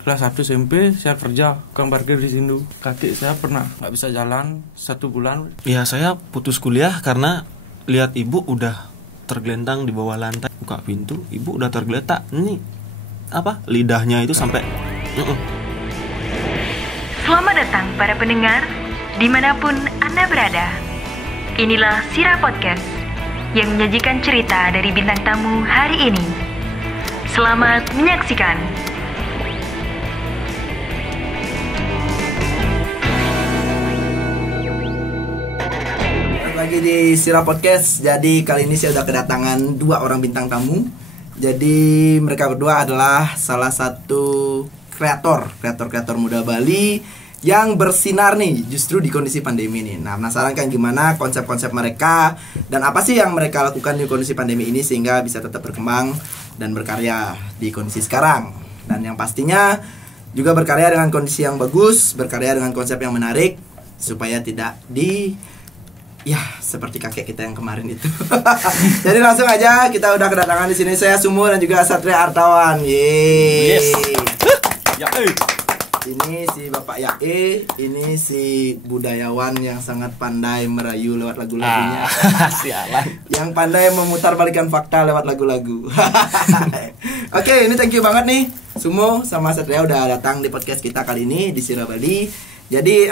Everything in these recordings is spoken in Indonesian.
Kelas 1 SMP saya kerja tukang parkir di Sindu. Kaki saya pernah nggak bisa jalan 1 bulan. Ya saya putus kuliah karena lihat ibu udah tergelentang di bawah lantai. Buka pintu, ibu udah tergeletak. Ini apa? Lidahnya itu sampai. Selamat datang para pendengar dimanapun Anda berada. Inilah Sira Podcast yang menyajikan cerita dari bintang tamu hari ini. Selamat menyaksikan. Lagi di Sira Podcast. Jadi kali ini saya udah kedatangan 2 orang bintang tamu. Jadi mereka berdua adalah salah satu kreator muda Bali yang bersinar nih justru di kondisi pandemi ini. Nah, penasaran kan gimana konsep-konsep mereka dan apa sih yang mereka lakukan di kondisi pandemi ini sehingga bisa tetap berkembang dan berkarya di kondisi sekarang. Dan yang pastinya juga berkarya dengan kondisi yang bagus, berkarya dengan konsep yang menarik supaya tidak seperti kakek kita yang kemarin itu. Jadi langsung aja kita udah kedatangan di sini, saya Sumu dan juga Satria Artawan. Yeay. Yes. Ini si Bapak Yae, ini si budayawan yang sangat pandai merayu lewat lagu-lagunya. Sialan. Yang pandai memutarbalikkan fakta lewat lagu-lagu. Oke, ini thank you banget nih Sumo sama Satria udah datang di podcast kita kali ini di Sira Bali. Jadi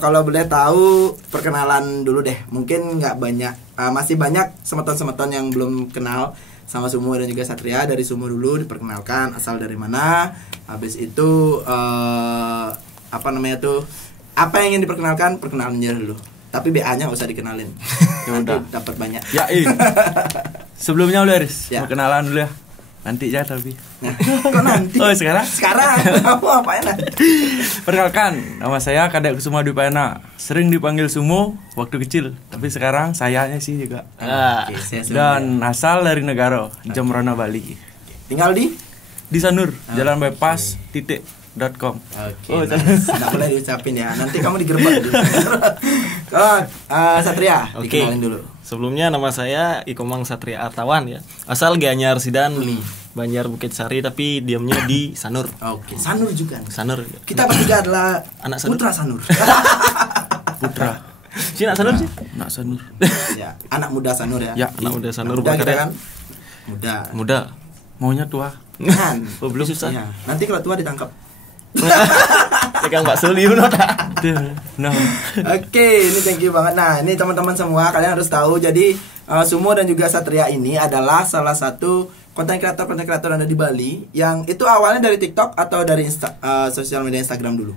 kalau boleh tahu perkenalan dulu deh. Mungkin nggak banyak, masih banyak semeton-semeton yang belum kenal sama Sumo dan juga Satria. Dari Sumo dulu diperkenalkan asal dari mana. Habis itu apa yang ingin diperkenalkan, perkenalannya dulu. Tapi BA-nya nggak usah dikenalin. Ya udah. Dapat banyak. Ya, sebelumnya udah Riz, Ya. perkenalan dulu ya. Nanti ya tapi. Nah, kok nanti? Oh, sekarang? Sekarang. Kamu apain nanti? Perkenalkan, nama saya Kadek Kusuma Dwipayana. Sering dipanggil Sumo waktu kecil, tapi sekarang sayanya sih juga. Oke, saya Sumo. Dan asal dari Negara, Jembrana, Bali. Tinggal di? Di Sanur, Jalan Bypass .com. Oke, Oh, nice. Nggak boleh diucapin ya. Nanti kamu digerebek. Kalau Satria, Oke. dikenalin dulu. Sebelumnya nama saya Ikomang Satria Artawan ya. Asal Gianyar Sidan, Banjar Bukit Sari tapi diamnya di Sanur. Oke, Sanur juga. Sanur. Kita bertiga adalah Anak Sanur. putra Sanur. Putra. Si anak Sanur sih? Nak Sanur. Ya, anak muda Sanur ya. Ya, Anak muda Sanur Muda kita berkarya. kan? Muda. Muda. Maunya tua. Kan? Oh, belum susah. Iya. Nanti kalau tua ditangkap. Pegang bakso liu nota. Nah, Oke, ini thank you banget. Nah, ini teman-teman semua kalian harus tahu. Jadi Sumo dan juga Satria ini adalah salah satu konten kreator yang ada di Bali. Yang itu awalnya dari TikTok atau dari sosial media Instagram dulu?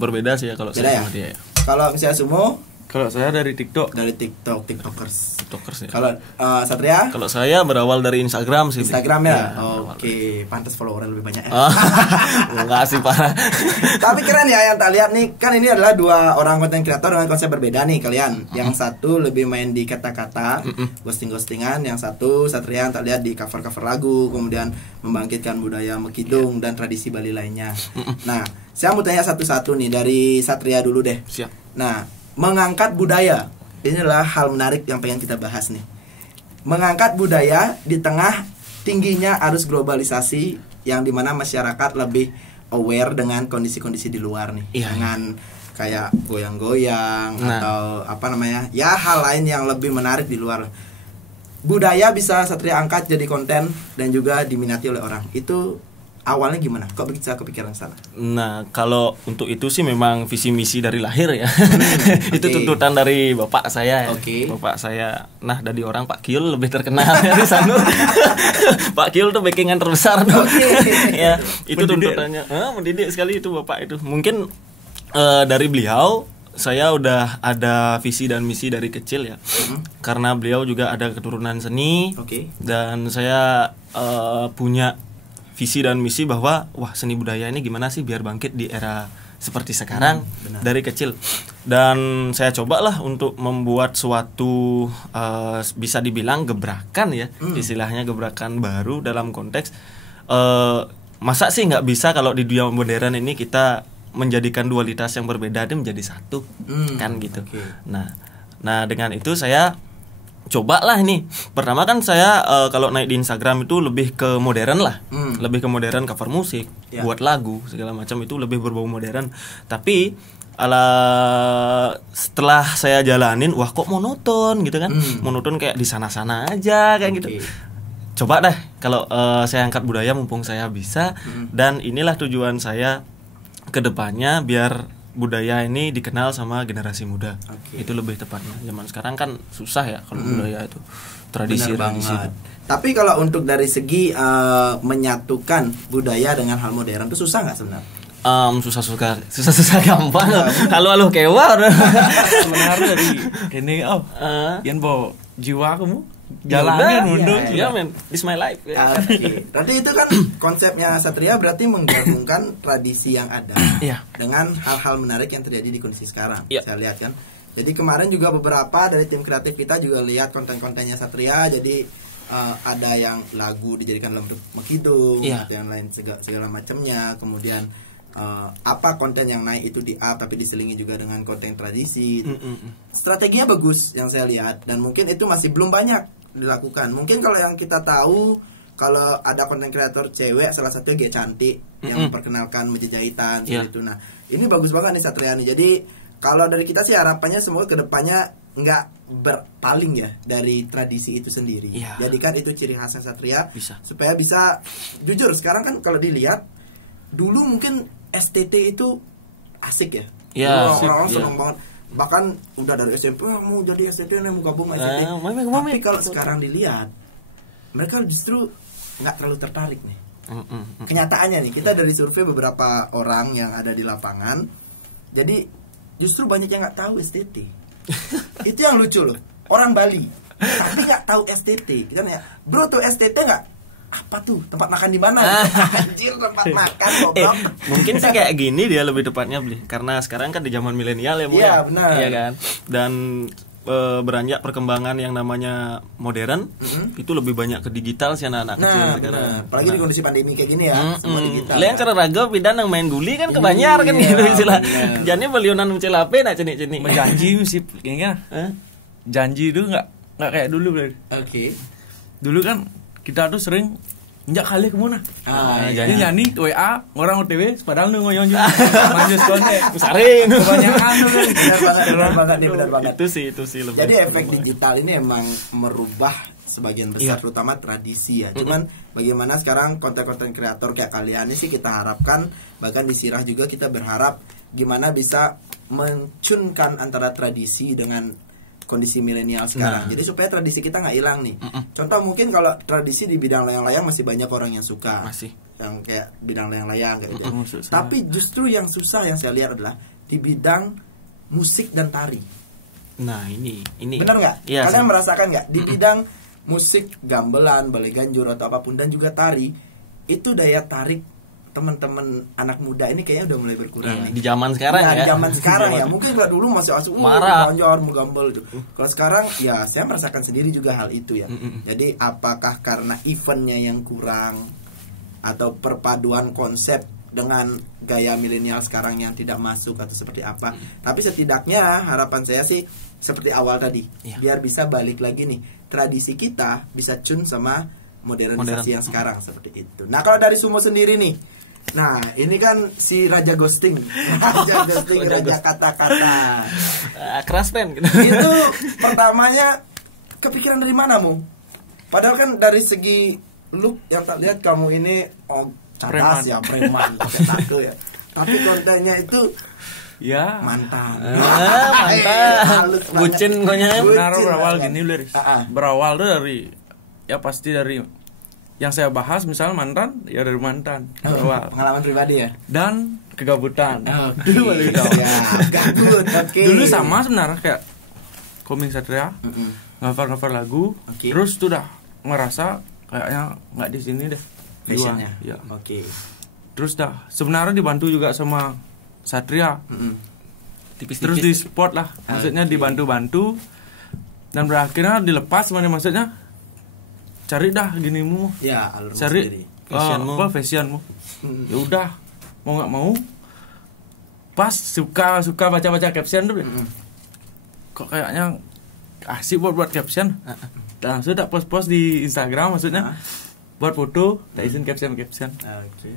Berbeda sih ya kalau Beda saya ya? sama dia ya. Kalau misalnya Sumo kalau saya dari TikTok. dari TikTokers. TikTokers ya. Kalau Satria Kalau saya berawal dari Instagram sih. Instagram ya. Iya, Oke, pantas followernya lebih banyak ya. Enggak sih parah. Tapi keren ya yang tak lihat nih, kan ini adalah 2 orang konten kreator dengan konsep berbeda nih kalian. Yang satu lebih main di kata-kata, ghosting-ghostingan, yang satu Satria yang tak lihat di cover-cover lagu, kemudian membangkitkan budaya Mekidung dan tradisi Bali lainnya. Nah, saya mau tanya satu-satu nih dari Satria dulu deh. Siap. Nah, mengangkat budaya, ini adalah hal menarik yang pengen kita bahas nih. Mengangkat budaya di tengah tingginya arus globalisasi yang dimana masyarakat lebih aware dengan kondisi-kondisi di luar nih. Iya. Dengan kayak goyang-goyang Nah. atau ya hal lain yang lebih menarik di luar. Budaya bisa Satria angkat jadi konten dan juga diminati oleh orang. Itu awalnya gimana? Kok bisa kepikiran sana? Nah, kalau untuk itu sih memang visi misi dari lahir ya. Itu Oke. tuntutan dari bapak saya ya. Oke. Bapak saya, nah dari orang Pak Kiul lebih terkenal dari Sanur. Pak Kiul tuh backingan terbesar tuh. Oke. Ya, itu Mendidik. tuntutannya. Mendidik sekali itu bapak itu. Mungkin dari beliau saya udah ada visi dan misi dari kecil ya. Karena beliau juga ada keturunan seni. Oke. Dan saya punya visi dan misi bahwa wah seni budaya ini gimana sih biar bangkit di era seperti sekarang benar. dari kecil. Dan saya cobalah untuk membuat suatu bisa dibilang gebrakan ya, istilahnya gebrakan baru dalam konteks masa sih nggak bisa kalau di dunia modern ini kita menjadikan dualitas yang berbeda itu menjadi satu kan gitu. Oke. Nah dengan itu saya cobalah ini. Pertama kan saya kalau naik di Instagram itu lebih ke modern lah. Lebih ke modern, cover musik, Ya. buat lagu segala macam itu lebih berbau modern. Tapi setelah saya jalanin, wah kok monoton gitu kan. Monoton kayak di sana-sana aja kayak gitu. Coba deh kalau saya angkat budaya mumpung saya bisa, dan inilah tujuan saya ke depannya biar budaya ini dikenal sama generasi muda. Itu lebih tepatnya. Zaman sekarang kan susah ya kalau budaya itu, tradisi Benar itu. banget. Tapi kalau untuk dari segi menyatukan budaya dengan hal modern itu susah nggak sebenarnya? Susah gampang. Halo kewa. Sebenarnya dari ini yang bawa jiwa kamu jalanin mundur. Ya men, this my life. Oke. Berarti itu kan konsepnya Satria berarti menggabungkan tradisi yang ada Iya. dengan hal-hal menarik yang terjadi di kondisi sekarang. Iya. Saya lihat kan. Jadi kemarin juga beberapa dari tim kreatif kita juga lihat konten-kontennya Satria. Jadi ada yang lagu dijadikan dalam bentuk makidung, Iya. yang lain segala macamnya. Kemudian apa konten yang naik itu di up tapi diselingi juga dengan konten tradisi. Strateginya bagus yang saya lihat, dan mungkin itu masih belum banyak dilakukan. Mungkin kalau yang kita tahu, kalau ada konten kreator cewek salah satunya G Cantik yang memperkenalkan meja jahitan seperti itu. Nah, ini bagus banget nih Satria nih. Jadi kalau dari kita sih harapannya semoga kedepannya nggak berpaling ya dari tradisi itu sendiri. Iya. Jadikan itu ciri khasnya Satria Bisa. supaya bisa jujur. Sekarang kan kalau dilihat dulu mungkin STT itu asik ya. Iya, Dulu asik, orang-orang iya. seneng banget. Bahkan udah dari SMP mau jadi STT nih, mau gabung STT. Mami. Tapi kalau sekarang dilihat mereka justru nggak terlalu tertarik nih. Kenyataannya nih, kita dari survei beberapa orang yang ada di lapangan, jadi justru banyak yang nggak tahu STT. Itu yang lucu loh, orang Bali tapi nggak tahu STT. Kita nanya, bro tuh STT nggak? Apa tuh, tempat makan di mana? Anjir, tempat makan goblok. Mungkin sih kayak gini dia lebih tepatnya beli, karena sekarang kan di zaman milenial ya Bu. Iya, ya? benar. Iya kan. Dan beranjak perkembangan yang namanya modern, itu lebih banyak ke digital sih anak-anak kecil Nah, sekarang. benar. Apalagi di kondisi pandemi kayak gini ya, semua digital. Lihat cara raga pindah nang main guli kan kebanyakan kan gitu istilah. benar. Jadinya belionan mencel HP nak cenik-cenik. Menjanji sih kayaknya. Janji itu nggak kayak dulu berarti. Oke. Dulu kan kita tuh sering njak kali kemana? janji. Jadi nyanyi WA orang OTW padahal nu ngoyon juga. Manjus konten. Besarin. Kebanyakan tuh kan. Benar banget nih, benar banget. Itu sih lebih. Jadi efek digital ini emang merubah sebagian besar, terutama tradisi ya. Cuman bagaimana sekarang konten-konten kreator kayak kalian ini sih kita harapkan, bahkan di Sirah juga kita berharap gimana bisa mencunkan antara tradisi dengan kondisi milenial sekarang. Jadi supaya tradisi kita nggak hilang nih. Contoh mungkin kalau tradisi di bidang layang-layang masih banyak orang yang suka. Masih. Yang kayak bidang layang-layang kayak gitu. Tapi justru yang susah yang saya lihat adalah di bidang musik dan tari. Nah, ini. Benar nggak? Iya. Kalian merasakan nggak di bidang musik, gamelan, balai ganjur atau apapun dan juga tari, itu daya tarik teman-teman anak muda ini kayaknya udah mulai berkurang nih. Di zaman sekarang Nah, ya. di zaman sekarang ya. Mungkin kalau dulu masih asik Marah. ganjar, mau gambel gitu. Kalau sekarang ya saya merasakan sendiri juga hal itu ya. Jadi apakah karena eventnya yang kurang atau perpaduan konsep dengan gaya milenial sekarang yang tidak masuk atau seperti apa? Tapi setidaknya harapan saya sih seperti awal tadi, biar bisa balik lagi nih tradisi kita bisa tune sama modernisasi yang sekarang seperti itu. Nah kalau dari Sumo sendiri nih, nah ini kan si Raja Ghosting, Raja kata-kata. Keras pen. Itu pertamanya kepikiran dari mana Mu? Padahal kan dari segi look yang tak lihat kamu ini cadas ya, preman, pakai tato ya. Tapi kontennya itu Ya. mantan. Mantan. Bucin koknya. Benar Bucin berawal banget. gini liris. Ah. Berawal tuh dari ya pasti dari yang saya bahas misalnya mantan ya dari mantan berawal. Pengalaman pribadi ya. Dan kegabutan. Dulu boleh ya, gabut. Oke. Dulu sama sebenarnya kayak koming Satria, cover lagu, Oke. terus tuh dah ngerasa kayaknya nggak di sini deh. Passionnya. Ya. Oke. Terus dah sebenarnya dibantu juga sama Satria. Tipis-tipis. Terus di support lah, maksudnya dibantu-bantu dan berakhirnya dilepas maksudnya cari dah gini mu, Ya, alur cari Fashionmu. fashionmu. Ya udah, mau nggak mau, pas suka baca caption tuh, kok kayaknya asik buat caption. Dan langsung tak post di Instagram maksudnya. Buat foto, tak izin caption. Oke.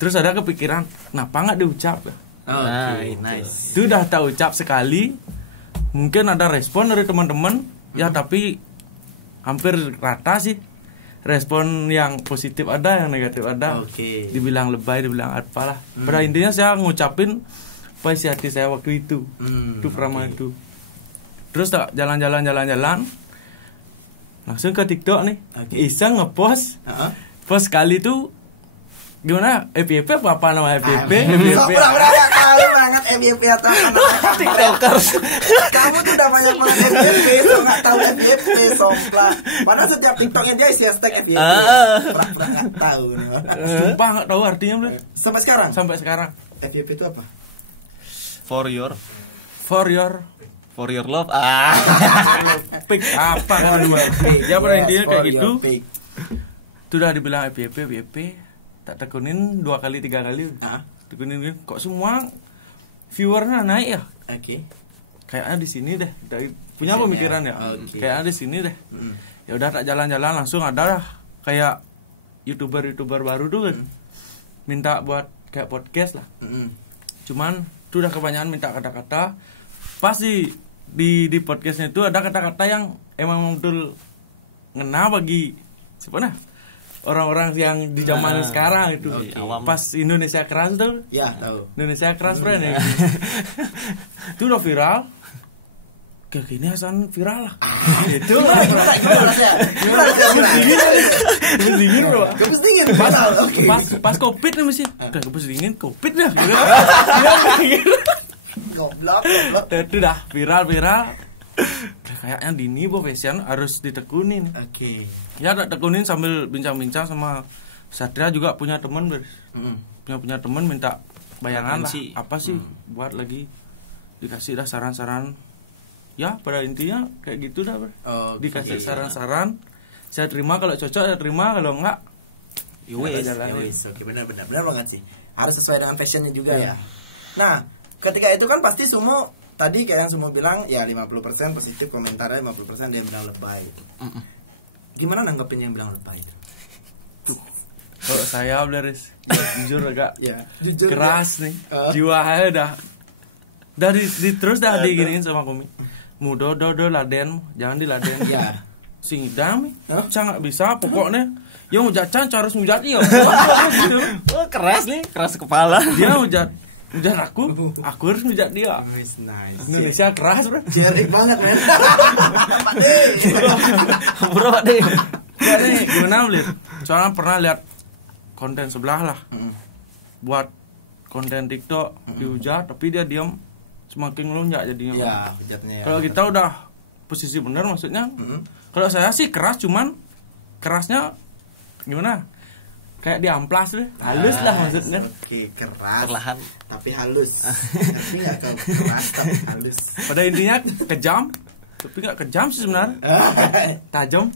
Terus ada kepikiran, kenapa nggak diucap? Oke, nice. Itu udah tak ucap sekali. Mungkin ada respon dari teman-teman, ya tapi hampir rata sih. Respon yang positif ada, yang negatif ada. Oke. Dibilang lebay, dibilang apalah. Pada intinya saya ngucapin apa isi hati saya waktu itu. Itu pertama itu. Terus tak jalan-jalan langsung ke TikTok nih. Iseng ngepost. Post kali tuh gimana? FYP apa nama FYP? Pura nggak tahu banget FYP atau apa. TikTokers. Kamu tuh udah banyak banget FYP, so nggak tahu FYP, somplah. Padahal setiap TikToknya dia isi hashtag FYP. Pura nggak tahu nih. Sumpah nggak tahu artinya belum. Sampai sekarang. FYP itu apa? For your love. Pick apa kan ya pada intinya kayak gitu. Itu udah dibilang FYP tak tekunin 2 kali 3 kali. Tekunin kok semua viewernya naik ya. Oke. Kayaknya di sini deh. Punya pemikiran ya. Kayaknya di sini deh. Ya udah tak jalan-jalan langsung ada lah kayak YouTuber baru tuh kan. Minta buat kayak podcast lah. Cuman itu udah kebanyakan minta kata-kata. Pasti di podcastnya itu ada kata-kata yang emang betul ngena bagi siapa nah orang-orang yang di zaman sekarang itu. Pas Indonesia keras tuh ya tahu Indonesia keras friend ya. Itu udah viral kayak gini Hasan viral lah. Itu dingin bro. Gepus dingin pas covid nih masih gepus dingin covid dah gitu. Goblok. Itu dah viral. Kayaknya Dini fashion harus ditekunin. Oke. Ya tak tekunin sambil bincang-bincang sama Satria juga punya teman punya teman minta bayangan lah, apa sih buat lagi dikasih dah saran-saran. Ya pada intinya kayak gitu dah dikasih saran-saran. Saya terima kalau cocok, saya terima kalau enggak Yowis. Oke, benar banget sih. Harus sesuai dengan fashionnya juga ya. Nah, ketika itu kan pasti semua tadi kayak yang semua bilang ya 50% positif komentarnya, 50% dia bilang lebay. Gimana nanggepin yang bilang lebay itu? Kalau saya Blaris jujur agak jujur keras nih. Jiwanya udah terus dah diginiin sama komik. Mudo laden, jangan diladen. Ya. Sing dami, sangat bisa pokoknya. Yang hujan harus hujat iya. Keras kepala. Dia hujat aku harus hujat dia. Nice. Indonesia keras bro. Jerik banget men. Bro deh. Jadi gimana lihat? Soalnya pernah lihat konten sebelah lah. Buat konten TikTok dihujat tapi dia diam, semakin melonjak jadinya. Iya, hujatnya ya. Kalau kita udah posisi benar maksudnya. Kalau saya sih keras, cuman kerasnya gimana? Kayak diamplas deh, halus lah maksudnya. Oke, keras. Perlahan tapi halus. Tapi nggak keras tapi halus. Pada intinya kejam, tapi nggak kejam sih sebenarnya. Tajam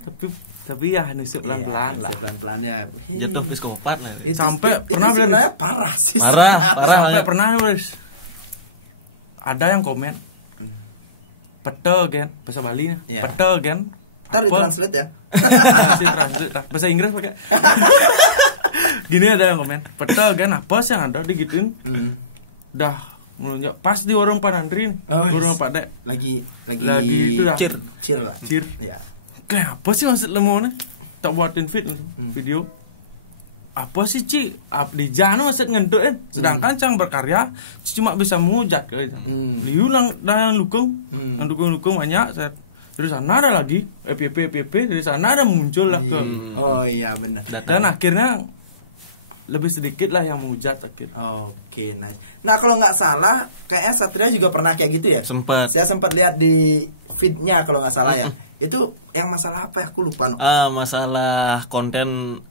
tapi ya nusuk pelan-pelan lah. Pelan-pelan ya. jatuh psikopat lah. Sampai pernah sebenarnya parah sih. Parah sampai banget. pernah Bos. Ada yang komen pete gen bahasa Bali nya. Iya. Pete gen. Ntar ditranslate ya. Translate lah. Bahasa Inggris pakai. Gini ada yang komen pete gen apa sih yang ada digituin. Udah melonjak pas di warung Pak Nandri nih. Warung Pak Dek. Lagi itu dah. Cir. Cir. Ya. Kayak apa sih maksud lemone? Tak buatin video. Apa sih Ci? Di jano maksud ngentuin. Sedangkan Cang berkarya cuma bisa mengujat gitu. Liu yang dukung, yang dukung banyak. Dari sana ada lagi FYP dari sana ada muncul lah ke. Oh iya benar. Dan akhirnya lebih sedikit lah yang menghujat akhirnya. Oke, nice. Nah kalau nggak salah, kayaknya Satria juga pernah kayak gitu ya. Sempat. Saya sempat lihat di feednya kalau nggak salah ya. Itu yang masalah apa ya? Aku lupa. Masalah konten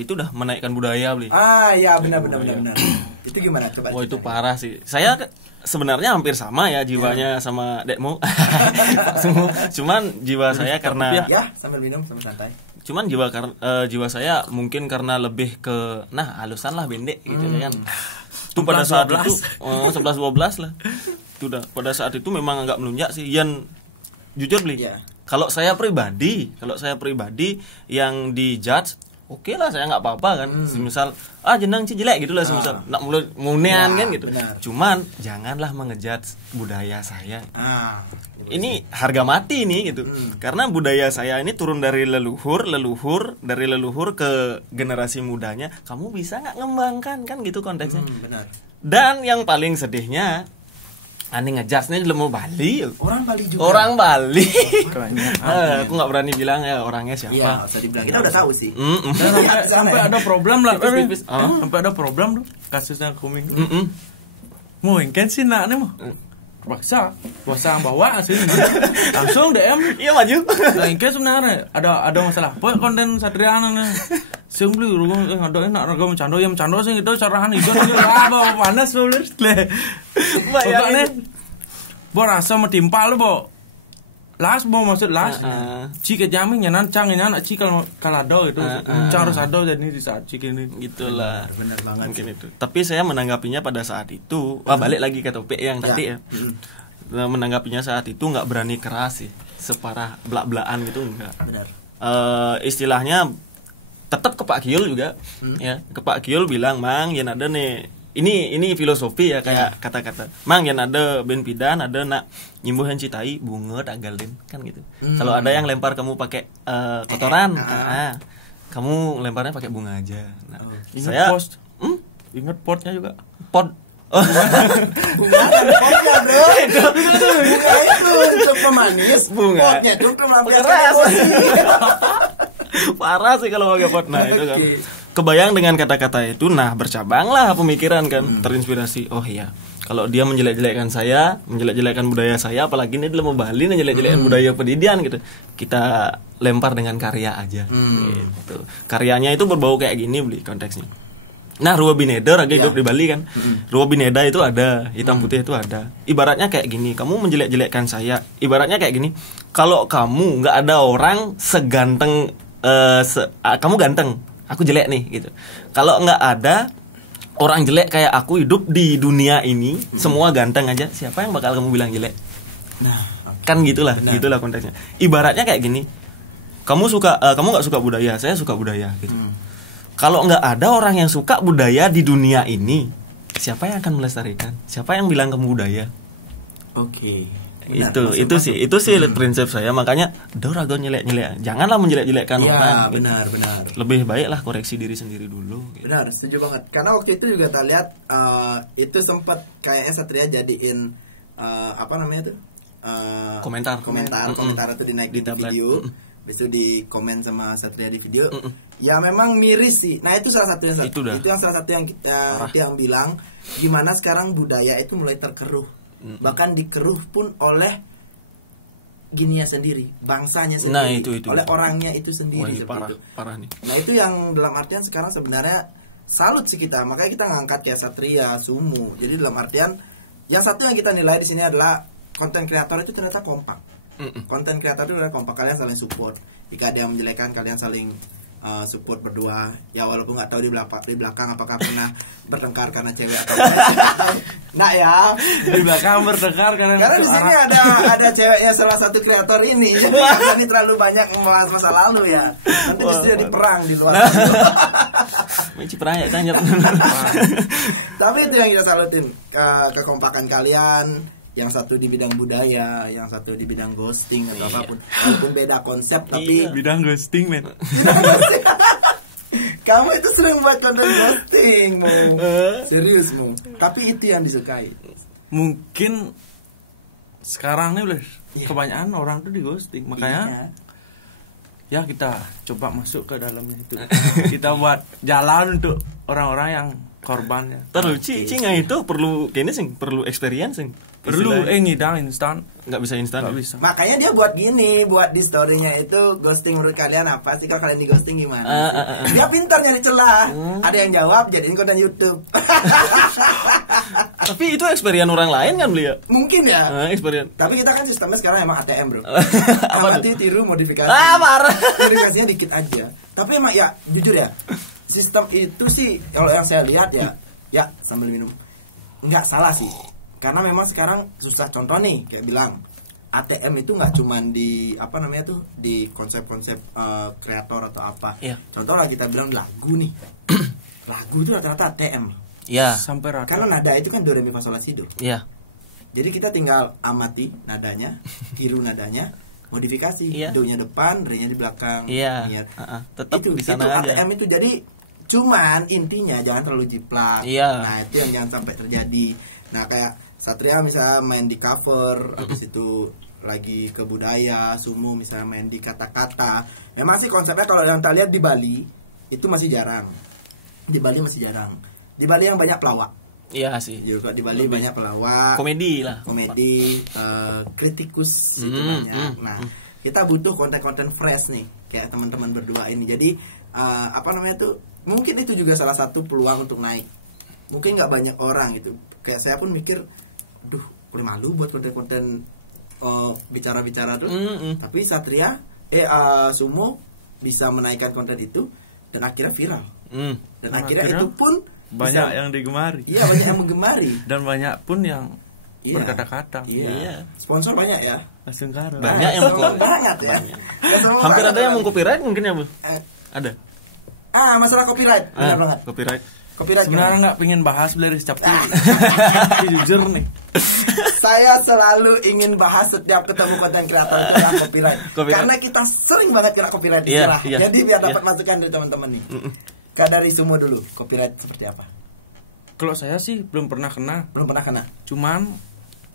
itu udah menaikkan budaya beli. Ya benar. Itu gimana? Coba. Wah itu parah sih. Saya sebenarnya hampir sama ya jiwanya sama Dekmu. Cuman jiwa saya karena ya sambil minum sambil santai. Cuman jiwa saya mungkin karena lebih ke halusan lah bendek gitu kan. Itu pada saat itu 11-12 lah. Itu udah pada saat itu memang agak melunjak sih. Yan jujur Bli. Iya. Kalau saya pribadi yang dijudge, oke lah, saya nggak apa-apa kan. Semisal jenang jelek gitu lah, semisal nak mulai munean kan gitu. Benar. Cuman janganlah mengejudge budaya saya. Ah, Ini harga mati nih gitu. Karena budaya saya ini turun dari leluhur ke generasi mudanya. Kamu bisa nggak ngembangkan kan gitu konteksnya. benar. Dan yang paling sedihnya, aneh ngejudge-nya belum mau Bali. Orang Bali juga. Orang Bali. Kebanyakan. Aku nggak berani bilang ya orangnya siapa. Iya, usah dibilang. Kita udah tahu sih. Sampai ada problem lah. Tipis-tipis. Sampai ada problem tuh kasusnya Kuming. Mau kan sih nak nih mau. Paksa bawa sih. Langsung DM. Iya maju. Nah, ini sebenarnya ada masalah. Pokoknya konten Satriana nih. Sing beli ruang ada enak raga mencando ya mencando sing itu carahan itu apa panas boleh. Pokoknya bo rasa metimpal bo. Las bo maksud las. Cik jamin nyanan cang nyanan cik kalau ada itu. Harus ada jadi di saat cik ini Gitulah. Benar banget. Mungkin itu. Tapi saya menanggapinya pada saat itu, balik lagi ke topik yang tadi ya. Menanggapinya saat itu nggak berani keras sih, separah belak-belakan gitu enggak. Benar. Istilahnya tetap ke Pak Giul juga, ya. Ke Pak Giul bilang, "Mang, yang ada nih, ini filosofi ya kayak kata-kata. Mang, yang ada ben pidan, ada nak nyimbuhan citai bunga tak galin kan gitu. Kalau ada yang lempar kamu pakai kotoran, kamu lemparnya pakai bunga aja." Nah, Ingat post. Ingat potnya juga. pot Bunga kan potnya, bro. Bunga itu untuk pemanis. Bunga. Potnya itu pelampiasan Keras. emosi. parah sih kalau pakai pot. Nah, itu kan. Oke. Kebayang dengan kata-kata itu, nah bercabanglah pemikiran kan, terinspirasi. Oh iya, kalau dia menjelek-jelekkan saya, menjelek-jelekkan budaya saya, apalagi ini dia mau Bali menjelek-jelekkan budaya pendidikan gitu. Kita lempar dengan karya aja. Gitu. Karyanya itu berbau kayak gini, Beli, konteksnya. Nah, Rua Bineda lagi hidup di Bali kan. Rua Bineda itu ada, hitam putih itu ada. Ibaratnya kayak gini, kamu menjelek-jelekkan saya. Ibaratnya kayak gini, kalau kamu nggak ada orang seganteng, kamu ganteng, aku jelek nih gitu. Kalau nggak ada orang jelek kayak aku hidup di dunia ini, semua ganteng aja, siapa yang bakal kamu bilang jelek? Nah, Kan gitulah konteksnya. Ibaratnya kayak gini, kamu nggak suka budaya, saya suka budaya gitu. Kalau nggak ada orang yang suka budaya di dunia ini, siapa yang akan melestarikan? Siapa yang bilang kamu budaya? oke. Itu sih prinsip saya. Makanya raga nyelek-nyelek, janganlah menjelek-jelekkan orang. Benar. Lebih baiklah koreksi diri sendiri dulu gitu. Benar, setuju banget. Karena waktu itu juga kita lihat itu sempat kayaknya Satria jadiin apa namanya tuh? Komentar itu dinaikin Di di tablet. video. Besok di komen sama Satria di video. Ya memang miris sih. Nah, itu salah satu yang salah satu yang kita yang bilang gimana sekarang budaya itu mulai terkeruh. Bahkan dikeruh pun oleh gininya sendiri, bangsanya sendiri, Nah, itu. oleh orangnya itu sendiri. Wah, ini seperti itu. parah nih. Nah, itu yang dalam artian sekarang sebenarnya salut sih kita. Makanya kita ngangkat kayak Satria, Sumu. Jadi dalam artian yang satu yang kita nilai di sini adalah konten kreator itu ternyata kompak. Konten kreator itu adalah kompak, kalian saling support. Jika ada yang menjelekkan, kalian saling support berdua. Ya walaupun nggak tahu di belakang apakah pernah bertengkar karena cewek atau nah ya Di belakang bertengkar karena di sini ada ceweknya salah satu kreator ini. Jadi karena ini terlalu banyak membahas masa lalu ya. Nanti justru jadi perang di luar. Mici perang ya tanya. Tapi itu yang kita salutin, kekompakan kalian. Yang satu di bidang budaya, yang satu di bidang ghosting atau apapun. Walaupun beda konsep tapi bidang ghosting, men. kamu itu sering buat konten ghosting, Mo. Serius, Mo. Tapi itu yang disukai. Mungkin sekarang nih kebanyakan orang tuh di ghosting, makanya ya kita coba masuk ke dalamnya itu. Kita buat jalan untuk orang-orang yang korbannya. Terus nggak itu perlu kayaknya sih perlu experience sih. Perlu ngidang instan, nggak bisa instan. nggak bisa. Makanya dia buat gini, buat di story-nya itu ghosting menurut kalian apa sih? Kalau kalian di ghosting gimana? Dia pintar nyari celah. Ada yang jawab jadiin konten YouTube. Tapi itu experience orang lain kan beliau. Mungkin ya. Experience. Tapi kita kan sistemnya sekarang emang ATM, bro. Amati, tiru, modifikasi. Parah. Modifikasinya dikit aja. Tapi emang ya jujur ya, sistem itu sih kalau yang saya lihat ya sambil minum nggak salah sih. Karena memang sekarang susah, contoh nih kayak bilang ATM itu nggak cuman di apa namanya tuh di konsep-konsep kreator atau apa. Contoh lah kita bilang lagu nih. Lagu itu rata-rata ATM. Iya. Sampai rata. Karena nada itu kan do re mi fa sol la si do. Iya. Jadi kita tinggal amati nadanya, tiru nadanya, modifikasi. Do-nya depan, re-nya di belakang. Iya. Tetap itu, di sana aja. ATM itu jadi cuman intinya jangan terlalu jiplak. Nah, itu yang jangan sampai terjadi. Nah, kayak Satria misalnya main di cover, habis itu lagi ke budaya, Sumo misalnya main di kata-kata. Memang sih konsepnya kalau yang kita lihat di Bali itu masih jarang. Di Bali masih jarang. Di Bali yang banyak pelawak. Iya sih. Juga di Bali banyak pelawak. Komedi lah. Komedi, kritikus itu banyak. Nah, kita butuh konten-konten fresh nih, kayak teman-teman berdua ini. Jadi apa namanya tuh? Mungkin itu juga salah satu peluang untuk naik. Mungkin nggak banyak orang gitu. Kayak saya pun mikir, duh, boleh malu buat konten-konten bicara-bicara tuh. Tapi Satria, Sumo bisa menaikkan konten itu dan akhirnya viral. Dan akhirnya itu pun banyak yang digemari. Iya, banyak yang menggemari. Dan banyak pun yang berkata-kata. Iya. Sponsor banyak ya. Langsung karo. Banyak yang banget ya. Hampir ada yang meng-copyright mungkin ya, Bu? Ada. Masalah copyright. Benar banget. Copyright. Sebenarnya nggak pengen bahas beli capti. Jujur nih. Saya selalu ingin bahas setiap ketemu konten kreator itu adalah copyright. Karena kita sering banget kena copyright istilah. Jadi biar dapat masukan dari teman-teman nih. Kak dari Sumo dulu, copyright seperti apa? Kalau saya sih belum pernah kena. Belum pernah kena. Cuman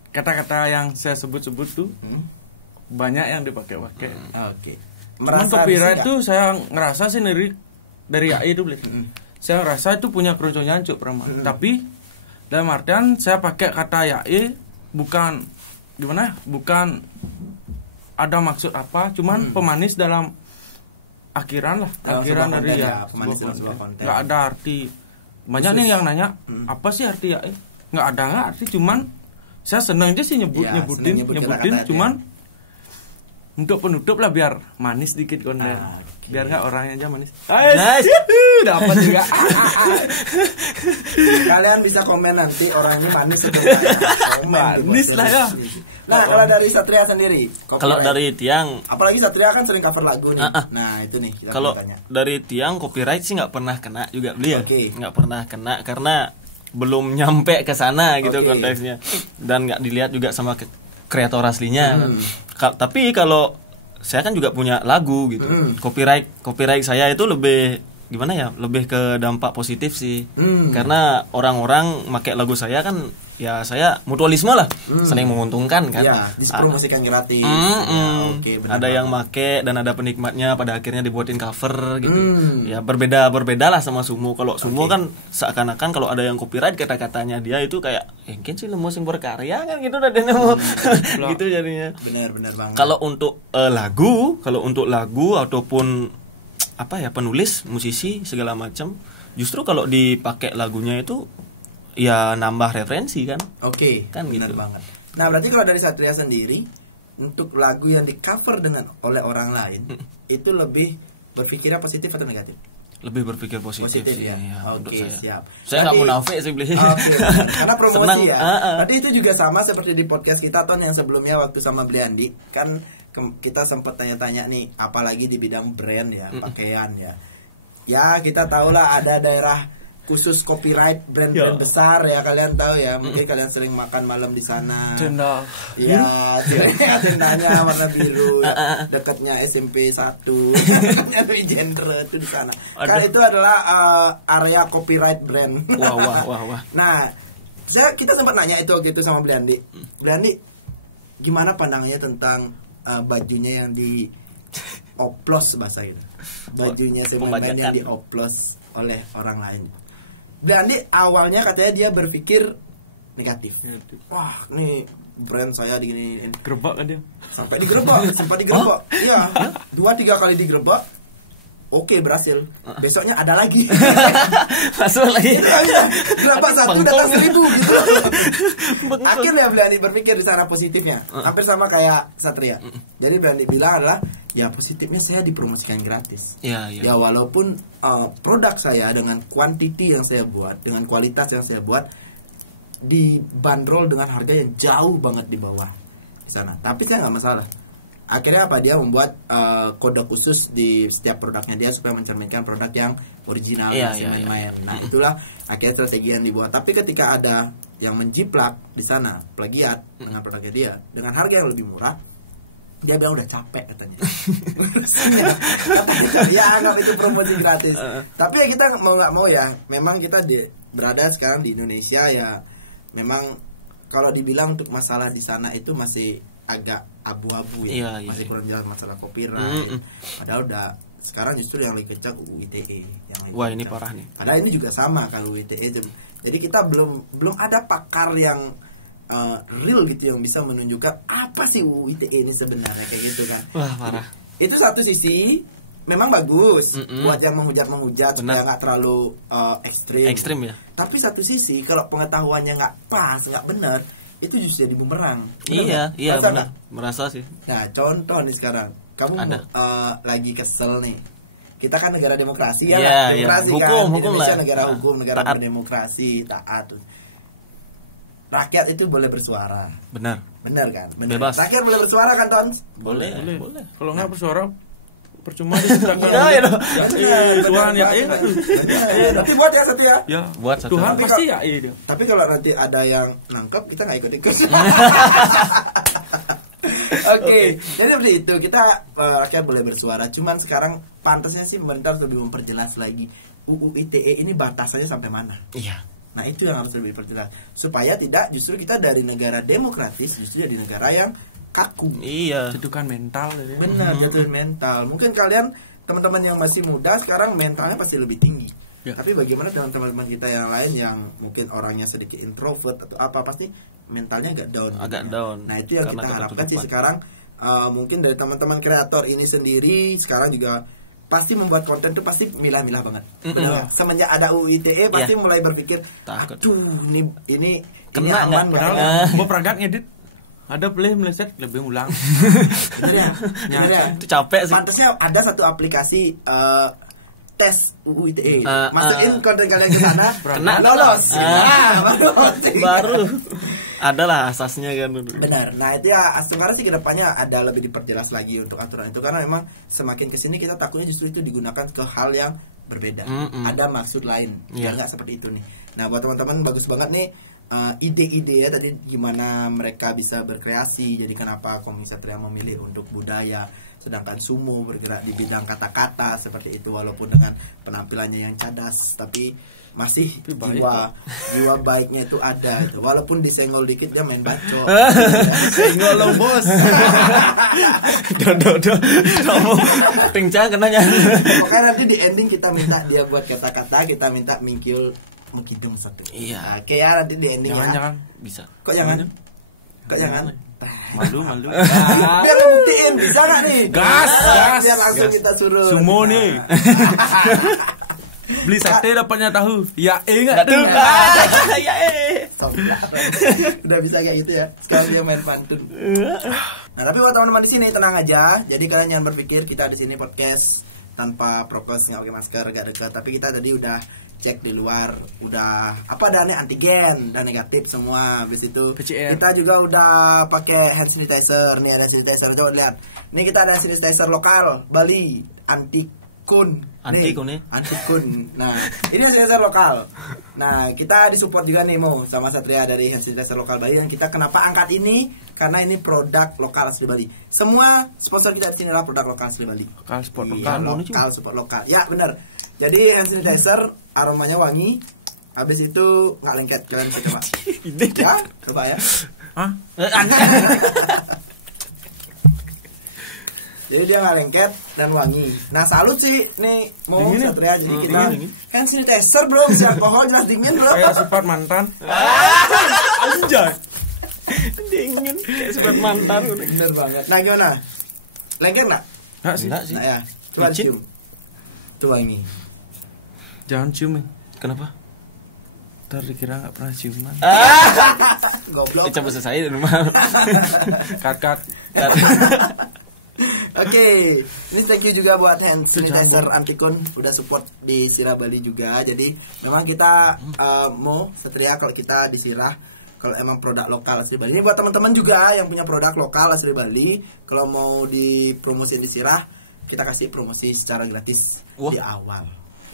kata-kata yang saya sebut-sebut tuh banyak yang dipakai-pakai. Oke. Cuman copyright tuh saya ngerasa sih dari AI itu beli. Saya ngerasa itu punya keruncung nyancuk Praman. Tapi dalam artian saya pakai kata AI bukan gimana? Bukan ada maksud apa, cuman pemanis dalam akhiran lah, akhiran dari sebuah konten. Nggak ada arti. Banyak nih yang nanya, apa sih arti AI? Nggak ada arti, cuman saya senang aja sih nyebutin, cuman untuk penutup lah biar manis dikit konten. Biar nggak orangnya aja manis. Nice. Dapat juga. Kalian bisa komen nanti orangnya manis atau manis lah ya. Nah, kalau dari Satria sendiri, kalau dari Tiang, apalagi Satria kan sering cover lagu nih. Nah, itu nih kita kalau tanya. dari Tiang copyright sih nggak pernah kena juga beliau. Nggak pernah kena karena belum nyampe ke sana gitu konteksnya. Dan nggak dilihat juga sama kreator aslinya. Tapi kalau saya kan juga punya lagu gitu. Copyright saya itu lebih gimana ya? Lebih ke dampak positif sih. Karena orang-orang pakai lagu saya kan ya saya mutualisme lah. Saling menguntungkan kan. Ya, dipromosikan gratis. Ada yang make dan ada penikmatnya pada akhirnya dibuatin cover gitu. Ya berbeda lah sama Sumo. Kalau Sumo kan seakan-akan kalau ada yang copyright kata-katanya dia itu kayak mungkin sih lu musim berkarya kan gitu dan mau gitu jadinya. Benar banget. Kalau untuk lagu ataupun apa ya penulis, musisi segala macam, justru kalau dipakai lagunya itu ya nambah referensi kan. Kan benar banget. Nah, berarti kalau dari Satria sendiri untuk lagu yang di cover oleh orang lain itu lebih berpikirnya positif atau negatif? Lebih berpikir positif sih, ya. Siap. Saya nggak munafik sih beli. Karena promosi senang, ya. Tadi itu juga sama seperti di podcast kita Ton yang sebelumnya waktu sama Bliandi kan kita sempat tanya-tanya nih, apalagi di bidang brand ya, pakaian ya. Ya kita tahulah ada daerah khusus copyright brand-brand besar ya, kalian tahu ya, mungkin kalian sering makan malam di sana. Tenda. Iya, tendanya warna biru, dekatnya SMP 1, dekatnya Wijendra itu di sana. Kan itu adalah area copyright brand. Wah. Nah, kita sempat nanya itu waktu itu sama Bliandi. Bliandi, gimana pandangannya tentang bajunya yang di oplos bahasa gitu, bajunya Semen yang dioplos oleh orang lain. Bliandi awalnya katanya dia berpikir negatif. Wah, nih brand saya diginiin. Gerebek kan dia. Sampai digerebek, sempat digerebek. Iya, 2-3 kali digerebek. Oke, berhasil. Besoknya ada lagi. Masuk lagi. Gerebek 1 datang 1000 gitu. Akhirnya Bliandi berpikir di sana positifnya. Hampir sama kayak Satria. Jadi Bliandi bilang adalah ya positifnya saya dipromosikan gratis. Ya walaupun produk saya dengan kuantiti yang saya buat, dengan kualitas yang saya buat dibanderol dengan harga yang jauh banget di bawah. di sana. Tapi saya nggak masalah. Akhirnya apa, dia membuat kode khusus di setiap produknya dia supaya mencerminkan produk yang original, masih main-main. Nah itulah akhirnya strategi yang dibuat. Tapi ketika ada yang menjiplak di sana plagiat dengan produknya dia dengan harga yang lebih murah, dia bilang udah capek katanya. Ya anggap itu promosi gratis. Tapi ya kita mau nggak mau ya, memang kita berada sekarang di Indonesia ya. Memang kalau dibilang untuk masalah di sana itu masih agak abu-abu ya, masih kurang jelas masalah copyright. Padahal udah sekarang justru yang lagi kencang UU ITE yang lagi wah kencang. ini parah nih. Padahal ini juga sama kalau UU ITE. Jadi kita belum ada pakar yang real gitu yang bisa menunjukkan apa sih UU ITE ini sebenarnya kayak gitu kan. Wah parah. Itu satu sisi memang bagus buat yang menghujat supaya nggak terlalu ekstrim ya. Tapi satu sisi kalau pengetahuannya nggak pas, nggak benar, itu justru jadi bumerang. Iya benar. Merasa sih. Nah contoh nih sekarang kamu lagi kesel nih, kita kan negara demokrasi ya, demokrasi hukum, kan hukum Indonesia lah. negara hukum, negara Taat. berdemokrasi, taat. Rakyat itu boleh bersuara, Benar. kan? Benar. Bebas. Rakyat boleh bersuara kan, Ton? Boleh. Kalau nggak bersuara percuma diciptakan. Tuhan ya, Nanti buat ya satu ya. Ya, Buat satu. Tuhan pasti ya dia. Tapi kalau nanti ada yang nangkep, kita nggak ikut-ikut. Oke, jadi seperti itu. Kita rakyat boleh bersuara. Cuman sekarang pantasnya sih pemerintah harus lebih memperjelas lagi UU ITE ini batasannya sampai mana. Iya. Nah itu yang harus lebih diperjelas supaya tidak justru kita dari negara demokratis justru jadi negara yang kaku. Iya. Cedukan mental gitu ya. Benar, jatuhin mental. Mungkin kalian teman-teman yang masih muda sekarang mentalnya pasti lebih tinggi. Ya. Tapi bagaimana dengan teman-teman kita yang lain yang mungkin orangnya sedikit introvert atau apa, pasti mentalnya agak down. Down. Nah itu yang kita harapkan sih sekarang. Mungkin dari teman-teman kreator ini sendiri sekarang juga pasti membuat konten tuh pasti milah-milah banget. Benar. Semenjak ada UU ITE pasti mulai berpikir, aduh ini kena aman Padahal nggak? mau produk ngedit ada play meleset lebih ulang. Bener ya? Itu capek sih. Pantasnya ada satu aplikasi tes UU ITE. Masukin konten kalian ke sana, Kena. lolos. Baru adalah asasnya kan. Benar. Nah itu ya sekarang sih kedepannya ada lebih diperjelas lagi untuk aturan itu, karena memang semakin kesini kita takutnya justru itu digunakan ke hal yang berbeda. Ada maksud lain. Biar nggak seperti itu nih. Nah buat teman-teman bagus banget nih ide-ide ya tadi gimana mereka bisa berkreasi. Jadi kenapa Komisi Satria memilih untuk budaya, sedangkan Sumo bergerak di bidang kata-kata seperti itu, walaupun dengan penampilannya yang cadas tapi masih jiwa baiknya itu ada itu. Walaupun disenggol dikit dia main bacot. Senggol lo bos. Dodo kamu pincang kenanya. Makanya nanti di ending kita minta dia buat kata-kata, kita minta mingkil mekidung satu. Iya. Oke ya nanti di ending Jangan Bisa. Kok jangan? malu. Biar buktiin bisa nggak nih? Gas. Biar langsung kita suruh. Sumo nih. Beli sate dapatnya tahu. Ya enggak tuh. Ya Udah bisa kayak gitu ya. Sekarang dia main pantun. Nah, tapi buat teman-teman di sini tenang aja. Jadi kalian jangan berpikir kita di sini podcast tanpa prokes, nggak pakai masker, nggak dekat. Tapi kita tadi udah cek di luar, udah apa adanya antigen dan negatif semua. Habis itu PCR. kita juga udah pakai hand sanitizer. Nih ada sanitizer, coba lihat. Nih kita ada sanitizer lokal Bali anti kun. Anti-kun nih. Anti-kun. Nah, ini hand sanitizer lokal. Nah, kita disupport juga nih Mo sama Satria dari hand sanitizer lokal Bali. Dan kita kenapa angkat ini? Karena ini produk lokal asli Bali. Semua sponsor kita di sini adalah produk lokal asli Bali. Lokal sport Iya, lokal support lokal. Ya, benar. Jadi hand sanitizer aromanya wangi. Habis itu nggak lengket, kalian bisa coba. Ya, coba ya. Hah? Jadi dia nggak lengket dan wangi. Nah salut sih nih mau Dingin ya? Satria. Jadi kita dingin. kan sanitizer bro, si alkohol jelas dingin bro. Kayak sifat mantan. Anjay. Dingin kayak sebat mantan. Bener banget. Nah gimana? Lengket nggak? Enggak sih. Enggak sih. Nah ya, coba Licin. cium. Tuh wangi. Jangan cium. Kenapa? Ntar dikira nggak pernah ciuman. Goblok. Coba selesai di rumah. Kat. Oke, ini thank you juga buat hand sanitizer Antikun udah support di Sirah Bali juga. Jadi memang kita mau Satria kalau kita di Sirah kalau emang produk lokal asli Bali. Ini buat teman-teman juga yang punya produk lokal asli Bali, kalau mau dipromosin di Sirah, kita kasih promosi secara gratis di awal.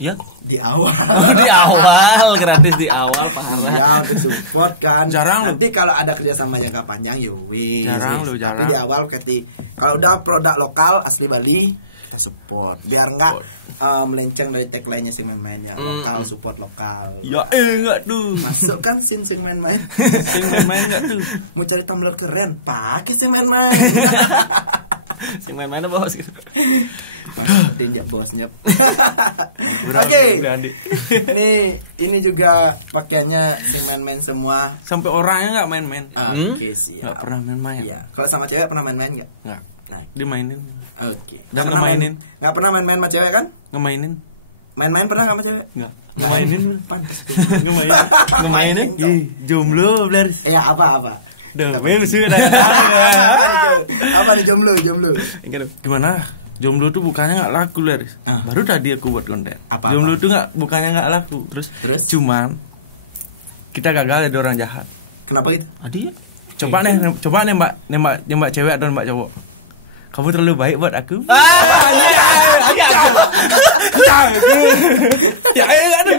Ya, Di awal. di awal gratis di awal parah. Ya, untuk support kan. Jarang Nanti kalau ada kerjasama jangka panjang ya wis. Jarang lu, jarang. Tapi di awal kalau udah produk lokal asli Bali, kita support. Biar enggak melenceng dari tagline-nya si main-main ya. Lokal support lokal. Ya enggak tuh. Masuk kan sing main-main. Sing main-main enggak tuh. Mau cari tumbler keren, pakai sing main-main. Sing main-main bos gitu. Tinjak bosnya. Oke. Ini juga pakaiannya sing main-main semua. Sampai orangnya enggak main-main. Oke, siap. Enggak pernah main-main. Iya. Kalau sama cewek pernah main-main enggak? Enggak. Nah, Dimainin. oke. Dan ngemainin. Enggak pernah main-main sama cewek kan? Ngemainin. Main-main pernah enggak sama cewek? Enggak. Ngemainin. Ngemainin. Ngemainin. Ih, jomblo Blaris. Apa? Dah, wes sudah. Apa nih jomblo? Gimana? Jomblo tuh bukannya nggak laku Blaris. Baru tadi aku buat konten. Apa? Jomblo tuh bukannya nggak laku. Terus? Cuman kita gagal jadi orang jahat. Kenapa gitu? Adi Coba nembak cewek atau nembak cowok. Kamu terlalu baik buat aku. Ya ada.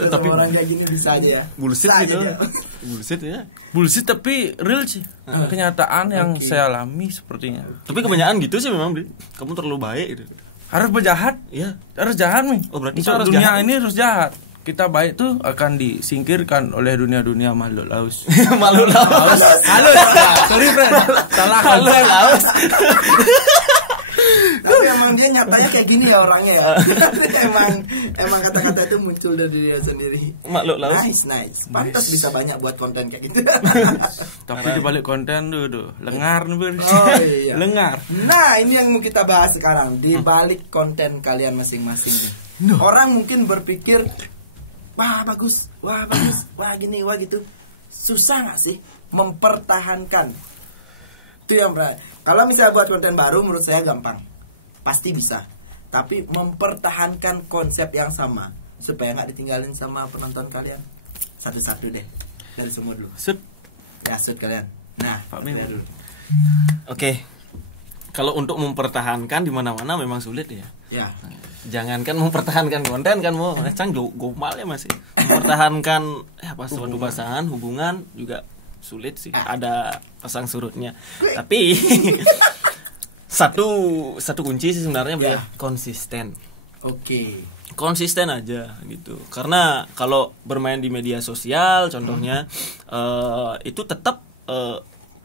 Tapi orang kayak gini bisa aja ya. bullshit Bisa gitu. aja. Bullshit ya. Bullshit tapi real sih. Kenyataan yang saya alami sepertinya. Tapi kebanyakan gitu sih memang, Bli. Kamu terlalu baik gitu. Harus berjahat. Iya. Harus jahat nih. Oh, berarti Untuk harus dunia jahat. ini harus jahat. Kita baik tuh akan disingkirkan oleh dunia makhluk laus. Malu laus. Halus. Sorry friend. Salah Malu laus. Tapi emang dia nyatanya kayak gini ya orangnya ya. emang kata-kata itu muncul dari dia sendiri. Makhluk laus. Nice. Pantas bisa banyak buat konten kayak gitu. Tapi di balik konten tuh lengar nih Ber. Oh iya. Lengar. Nah, ini yang mau kita bahas sekarang. Di balik konten kalian masing-masing nih. Orang mungkin berpikir, wah bagus, wah gini, wah gitu. Susah gak sih mempertahankan? Itu yang berat. Kalau misalnya buat konten baru menurut saya gampang. Pasti bisa. Tapi mempertahankan konsep yang sama supaya gak ditinggalin sama penonton kalian. Satu-satu deh. Dari semua dulu. Set. Ya, shoot kalian. Nah, Pak Mim. dulu. Oke. Kalau untuk mempertahankan di mana-mana memang sulit ya. Ya. Jangankan mempertahankan konten kan mau gomal ya masih. Mempertahankan suatu pasangan, hubungan juga sulit sih. Ada pasang surutnya. Tapi satu kunci sih sebenarnya biar konsisten. Oke. Konsisten aja gitu. Karena kalau bermain di media sosial contohnya itu tetap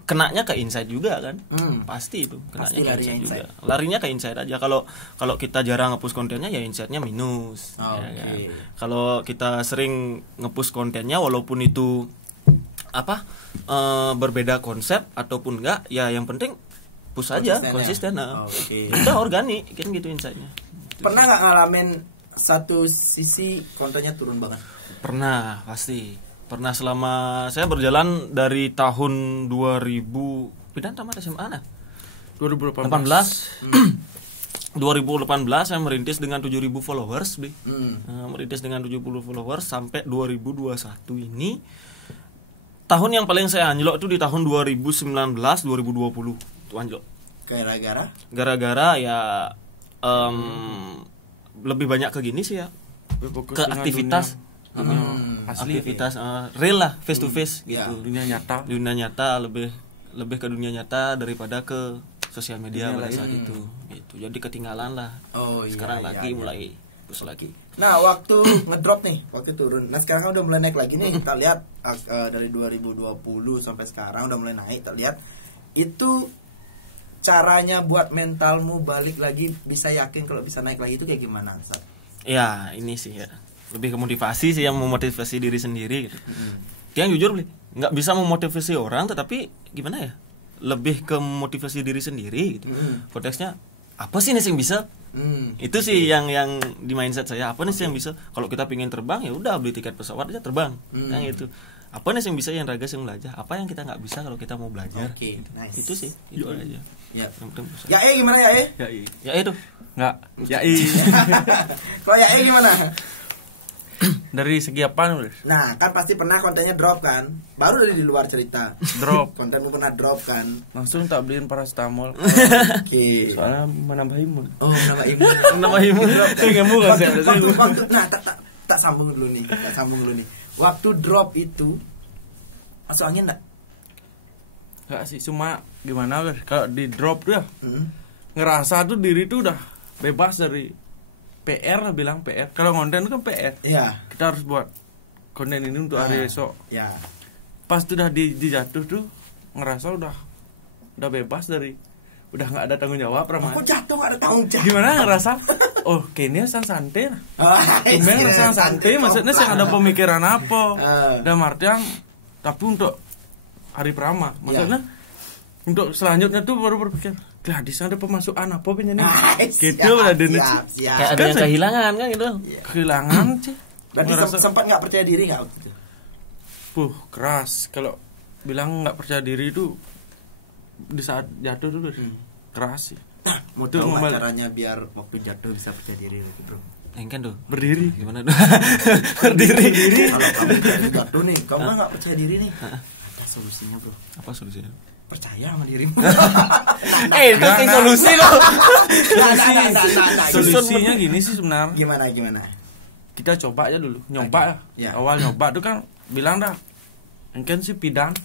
kenanya ke insight juga kan. Pasti itu kenanya Pasti ke larinya insight juga. insight. Larinya ke insight aja. Kalau kita jarang nge-push kontennya ya insightnya minus. Oh, Ya kan? oke. Kalau kita sering nge-push kontennya walaupun itu berbeda konsep ataupun enggak, ya yang penting push aja konsisten. Oke. Udah organik kan gitu insightnya. Pernah nggak ngalamin satu sisi kontennya turun banget? Pernah, pasti. Pernah selama saya berjalan dari tahun 2000 pindah tamat SMA nah. 2018. 2018 saya merintis dengan 7.000 followers, Bli. Merintis dengan 70 followers sampai 2021 ini. Tahun yang paling saya anjlok itu di tahun 2019 2020. Itu anjlok. Gara-gara ya lebih banyak ke gini sih ya. Berfokus Ke dengan aktivitas. asli. Aktivitas real lah, face to face gitu. Ya. Dunia nyata. Dunia nyata lebih ke dunia nyata daripada ke sosial media pada saat itu gitu. Jadi ketinggalan lah. Oh, iya, Sekarang iya, lagi iya. mulai push lagi. Nah, waktu ngedrop nih, waktu turun. Nah, sekarang kan udah mulai naik lagi nih. Kita lihat dari 2020 sampai sekarang udah mulai naik. Kita lihat itu caranya buat mentalmu balik lagi bisa yakin kalau bisa naik lagi itu kayak gimana, Sat? Ya, ini sih ya. Lebih ke motivasi sih, yang memotivasi diri sendiri gitu. Dia yang jujur, Bli, nggak bisa memotivasi orang, tetapi gimana ya? Lebih ke motivasi diri sendiri gitu. Konteksnya apa sih nih yang bisa? Itu sih yang di mindset saya. Apa nih sih yang bisa? Kalau kita pengen terbang ya udah beli tiket pesawat aja terbang. Kan gitu. Apa nih yang bisa, yang raga yang belajar? Apa yang kita nggak bisa kalau kita mau belajar? Oke, Gitu. nice. Itu sih, itu aja. Ya. Yang penting berusaha. Ya, gimana ya, Ya itu. Enggak. Ya Kalau ya, gimana? Dari segi apa nih? Nah, kan pasti pernah kontennya drop kan? Baru dari di luar cerita. Drop. Kontenmu pernah drop kan? Langsung tak beliin paracetamol. Oke. Soalnya menambah imun. Oh, nama imun. Nama imun. Kamu kan sih. Waktu nah tak sambung dulu nih. Waktu drop itu masuk angin enggak? Enggak sih, cuma gimana Ber? Kalau di drop tuh ya. Ngerasa tuh diri tuh udah bebas dari PR lah, bilang PR. Kalau konten itu kan PR. Iya. Kita harus buat konten ini untuk hari esok. Ya. Pas tuh udah dijatuh tuh ngerasa udah bebas dari, udah nggak ada tanggung jawab ramah. Aku jatuh nggak ada tanggung jawab. Gimana ngerasa? Oh, kayaknya santai lah. Gimana Gimana santai? Maksudnya saya ada pemikiran apa? Dalam artian, tapi untuk hari perama. Maksudnya untuk selanjutnya tuh baru berpikir, Gladys ada pemasukan apa punya nih? Gitu udah dene. Kayak ada yang kehilangan kan gitu. Kehilangan sih. Berarti sempat nggak percaya diri nggak waktu itu? Keras. Kalau bilang nggak percaya diri itu di saat jatuh tuh keras sih. Nah, mau tahu nggak caranya biar waktu jatuh bisa percaya diri lagi, bro? Kan tuh berdiri. Gimana tuh? Berdiri. Kalau kamu jatuh nih, kamu nggak percaya diri nih. Ada solusinya, bro. Apa solusinya? Percaya sama dirimu. Itu sih solusi loh. Solusinya gini sih sebenarnya. Gimana? Kita coba aja dulu, nyoba ya. Awal nyoba tuh kan bilang dah, mungkin sih pidan,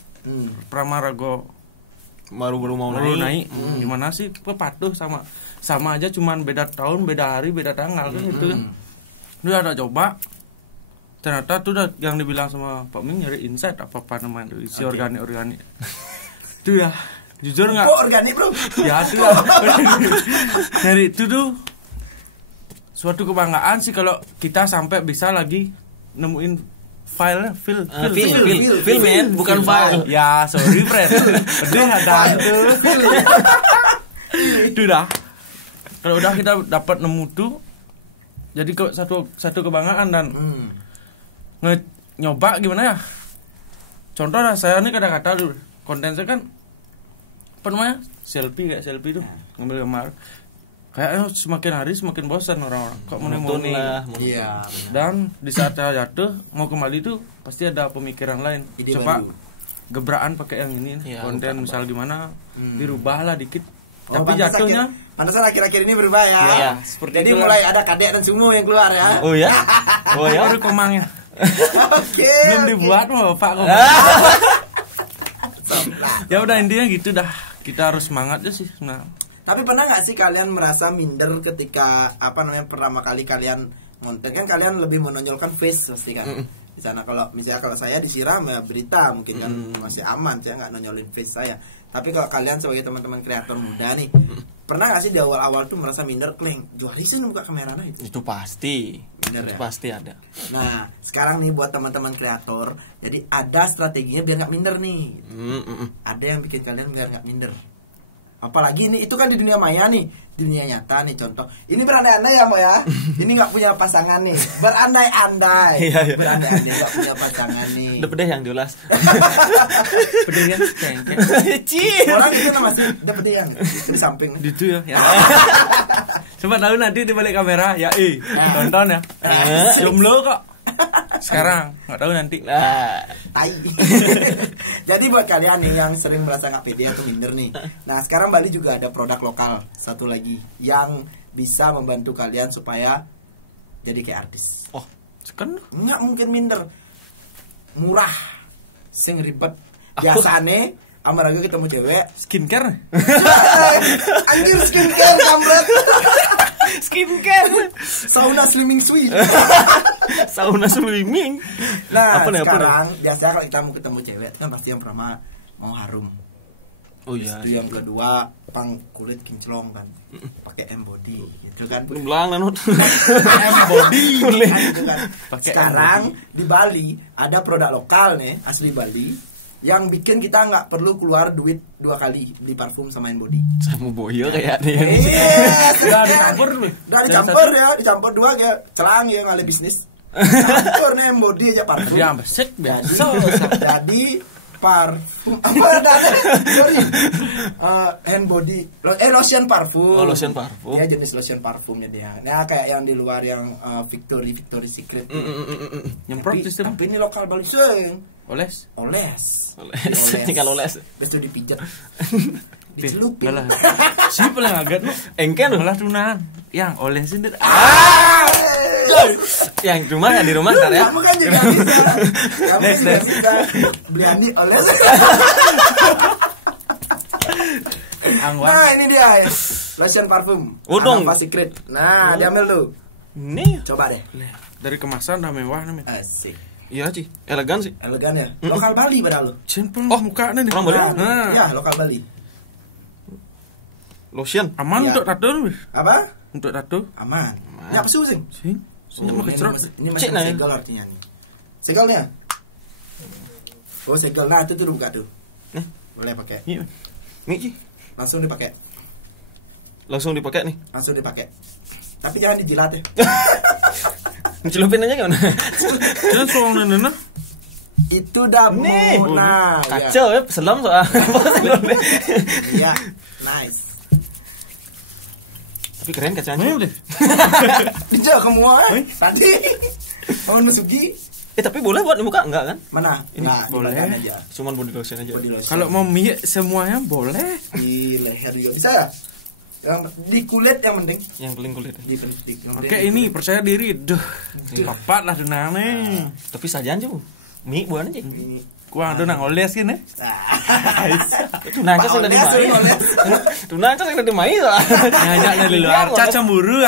Pramarago baru mau naik. Gimana sih? Patuh sama aja, cuman beda tahun, beda hari, beda tanggal kan gitu kan. Udah ada coba. Ternyata tuh udah yang dibilang sama Pak Ming nyari insight apa namanya isi organik. Itu ya, jujur nggak? Oh, organik bro. Ya itu lah. Dari itu tuh suatu kebanggaan sih kalau kita sampai bisa lagi nemuin file, film bukan file. Ya sorry friend. Udah ada itu. Itu dah. Kalau udah kita dapat nemu tuh, jadi satu kebanggaan dan nyoba gimana ya? Contoh lah saya nih kata-kata dulu. Konten saya kan apa namanya selfie tuh ngambil gambar kayaknya semakin hari semakin bosan orang-orang kok monoton lah. Iya. Dan di saat saya jatuh mau kembali tuh pasti ada pemikiran lain. Coba gebrakan pakai yang ini konten misal gimana dirubah lah dikit. Tapi jatuhnya pantesan akhir-akhir ini berubah ya. Iya, jadi mulai ada kadek dan sumo yang keluar ya. Oh ya baru komangnya. Oke. Belum dibuat mau Pak kok. Ya udah intinya gitu dah, kita harus semangat aja sih. Nah, tapi pernah nggak sih kalian merasa minder ketika pertama kali kalian ngonten, kan kalian lebih menonjolkan face pasti kan di sana. Kalau misalnya kalau saya disiram ya berita mungkin kan masih aman, saya nggak nonjolin face saya. Tapi kalau kalian sebagai teman-teman kreator muda nih, pernah nggak sih di awal-awal tuh merasa minder, kleng Joharisan buka kamera nah itu pasti minder, itu ya? pasti ada. Nah sekarang nih buat teman-teman kreator, jadi ada strateginya biar nggak minder nih. Ada yang bikin kalian biar nggak minder. Apalagi ini itu kan di dunia maya nih, di dunia nyata nih contoh. Ini berandai-andai ya Mo ya. Ini nggak punya pasangan nih. Berandai-andai. Iya. Berandai-andai nggak punya pasangan nih. Udah yang jelas. pedenya cengkeh. Orang itu kan masih dapet yang di samping. Gitu ya. Coba tahu nanti di balik kamera ya tonton ya. Jomblo kok. Sekarang nggak tahu nanti. Tai. Jadi buat kalian nih yang sering merasa nggak pede atau minder nih, nah sekarang Bali juga ada produk lokal satu lagi yang bisa membantu kalian supaya jadi kayak artis. Oh, kan nggak mungkin minder, murah, sing ribet. Biasane amaraga ketemu cewek skincare. Anjir skincare kampret. Skincare. Sauna swimming suite. Sauna swimming. Nah, sekarang biasanya kalau kita mau ketemu cewek kan pasti yang pertama mau harum. Oh iya. Itu yang kedua pang kulit kinclong kan. Pakai M-body gitu kan. Belang nanut. M-body gitu kan. Pakai sekarang di Bali ada produk lokal nih asli Bali yang bikin kita nggak perlu keluar duit 2 kali beli parfum sama body. Sama boyo kayaknya. Udah dicampur dulu. Udah dicampur 2 kayak celang ya ngale bisnis. Campur nih body aja parfum. Dia ambesek biasa. Jadi parfum apa ada sorry hand body lotion parfum. Oh, lotion parfum. Dia jenis lotion parfumnya dia. Nah kayak yang di luar yang Victory Secret. Nyemprot sistem. Tapi ini lokal Bali sing. Oles. Tinggal oles. Terus itu dipijat. Dicelupin. Malah. Si paling agak lu. Engken Malah tunan. Yang olesin deh. Yang cuma ya di rumah ntar ya. Kamu kan juga bisa. Kamu juga bisa beli Andi oles. Nah ini dia lotion parfum. Udung. Apa Secret. Nah diambil tuh. Ini Coba deh. Dari kemasan udah mewah nih. Asik. iya Ci, elegan sih. Elegan ya. Lokal Bali padahal lo. Simpel. Oh muka nih. Orang Bali. Nah. Ya lokal Bali. Lotion. Aman Ya. untuk tato nih. Apa? Untuk tato. Aman. Ya pesu sing. Sing. Senyum mau kecerot. Ini Cek, macam nah. segel artinya nih. Segelnya. Oh segel. Nah itu tuh buka tuh. Boleh pakai. Iya. Nih Ci, Langsung dipakai. langsung dipakai nih. Langsung dipakai. Tapi jangan dijilat ya. Celupin aja gimana? Jangan soal nena. Itu dah Nih. mau. Nah, Kacau ya, selam soal. ya. Nice. Tapi keren kacanya. Ayo deh. Dijak semua. Tadi mau nusugi. Tapi boleh buat di muka enggak kan? Mana? Ini Nah, boleh. di badan aja. Cuman body lotion aja. Body lotion. Kalau mau mie semuanya boleh. Di leher juga bisa ya? Yang di kulit yang penting. Yang paling kulit. Di penting. Oke ini percaya diri. Duh. Papat lah dunane. Tapi sajian juga. Mie bukan aja. Ini. Kuang ada nang oles gini. Itu nanti sudah dimai. Itu nanti sudah dimai lah. Ngajak dari luar. Caca cemburu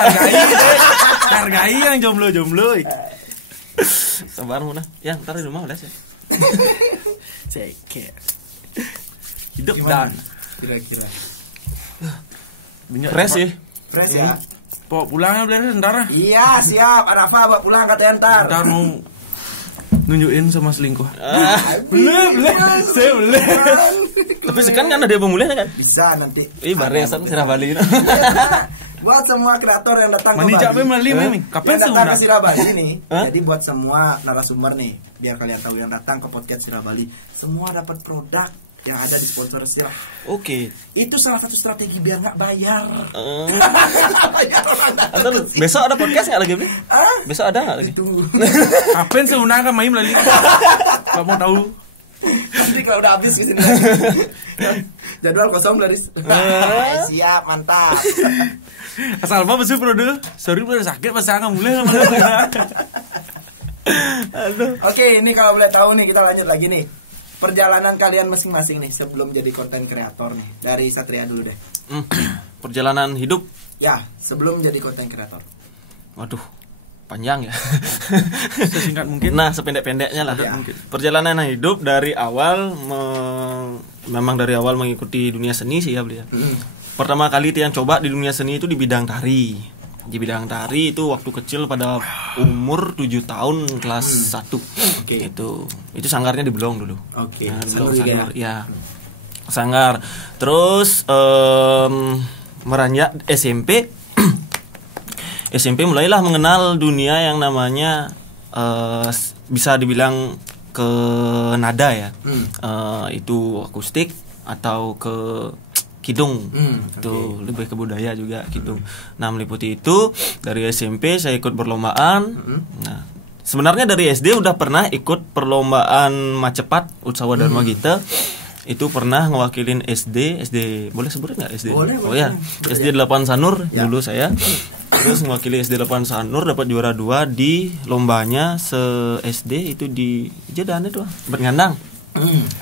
hargai yang jomblo. Sabar muna. Ya, ntar di rumah udah sih. Cekek. Hidup Gimana? dan Kira-kira. Fresh sih. Fresh ya? Pok pulangnya beli ntar. Iya siap. Arafa bawa pulang katanya ntar. Ntar mau nunjukin sama selingkuh. Belum. Saya belum. Tapi sekarang kan ada pemulihnya kan? Bisa nanti. Ih, baresan Sirah Bali. Buat semua kreator yang datang Mani ke capek Bali. melalui memang. Kapan Yang datang ke sih Sirah Bali nih. Hah? Jadi buat semua narasumber nih, biar kalian tahu yang datang ke podcast Sirah Bali, semua dapat produk yang ada di sponsor Sirah. Oke. Itu salah satu strategi biar nggak bayar. Bayar orang datang Antar, ke sini. besok ada podcast nggak lagi, Bli? Hah? Besok ada nggak lagi? Itu. Kapan seunang kan main melalui. Kalau mau tahu. Nanti kalau udah habis di sini. Jadwal kosong Laris. Siap, mantap. Asal apa besu produk. Sorry udah sakit pas saya nggak mulai. Oke, ini kalau boleh tahu nih kita lanjut lagi nih. Perjalanan kalian masing-masing nih sebelum jadi konten kreator nih. Dari Satria dulu deh. Perjalanan hidup. Ya, sebelum jadi konten kreator. Waduh, panjang ya. Sesingkat mungkin. Nah, sependek-pendeknya lah. Ya. Perjalanan hidup dari awal memang dari awal mengikuti dunia seni sih ya, Bli. Pertama kali yang coba di dunia seni itu di bidang tari. Di bidang tari itu waktu kecil pada umur 7 tahun kelas 1. Oke. Itu sanggarnya di Belong dulu. Oke. Nah, di Sanggar Belong juga sanggar, ya. Sanggar. Terus meranjak SMP. SMP mulailah mengenal dunia yang namanya bisa dibilang ke nada ya. Itu akustik atau ke kidung. Itu lebih ke budaya juga kidung. Nah, meliputi itu dari SMP saya ikut perlombaan. Nah, sebenarnya dari SD udah pernah ikut perlombaan Macepat Utsawa Dharma Gita. Itu pernah ngewakilin SD boleh sebut nggak SD? Boleh, Oh ya, boleh. SD 8 Sanur Ya. dulu saya. Terus mewakili SD 8 Sanur dapat juara 2 di lombanya se SD itu di Jedane tuh, Bet Ngandang.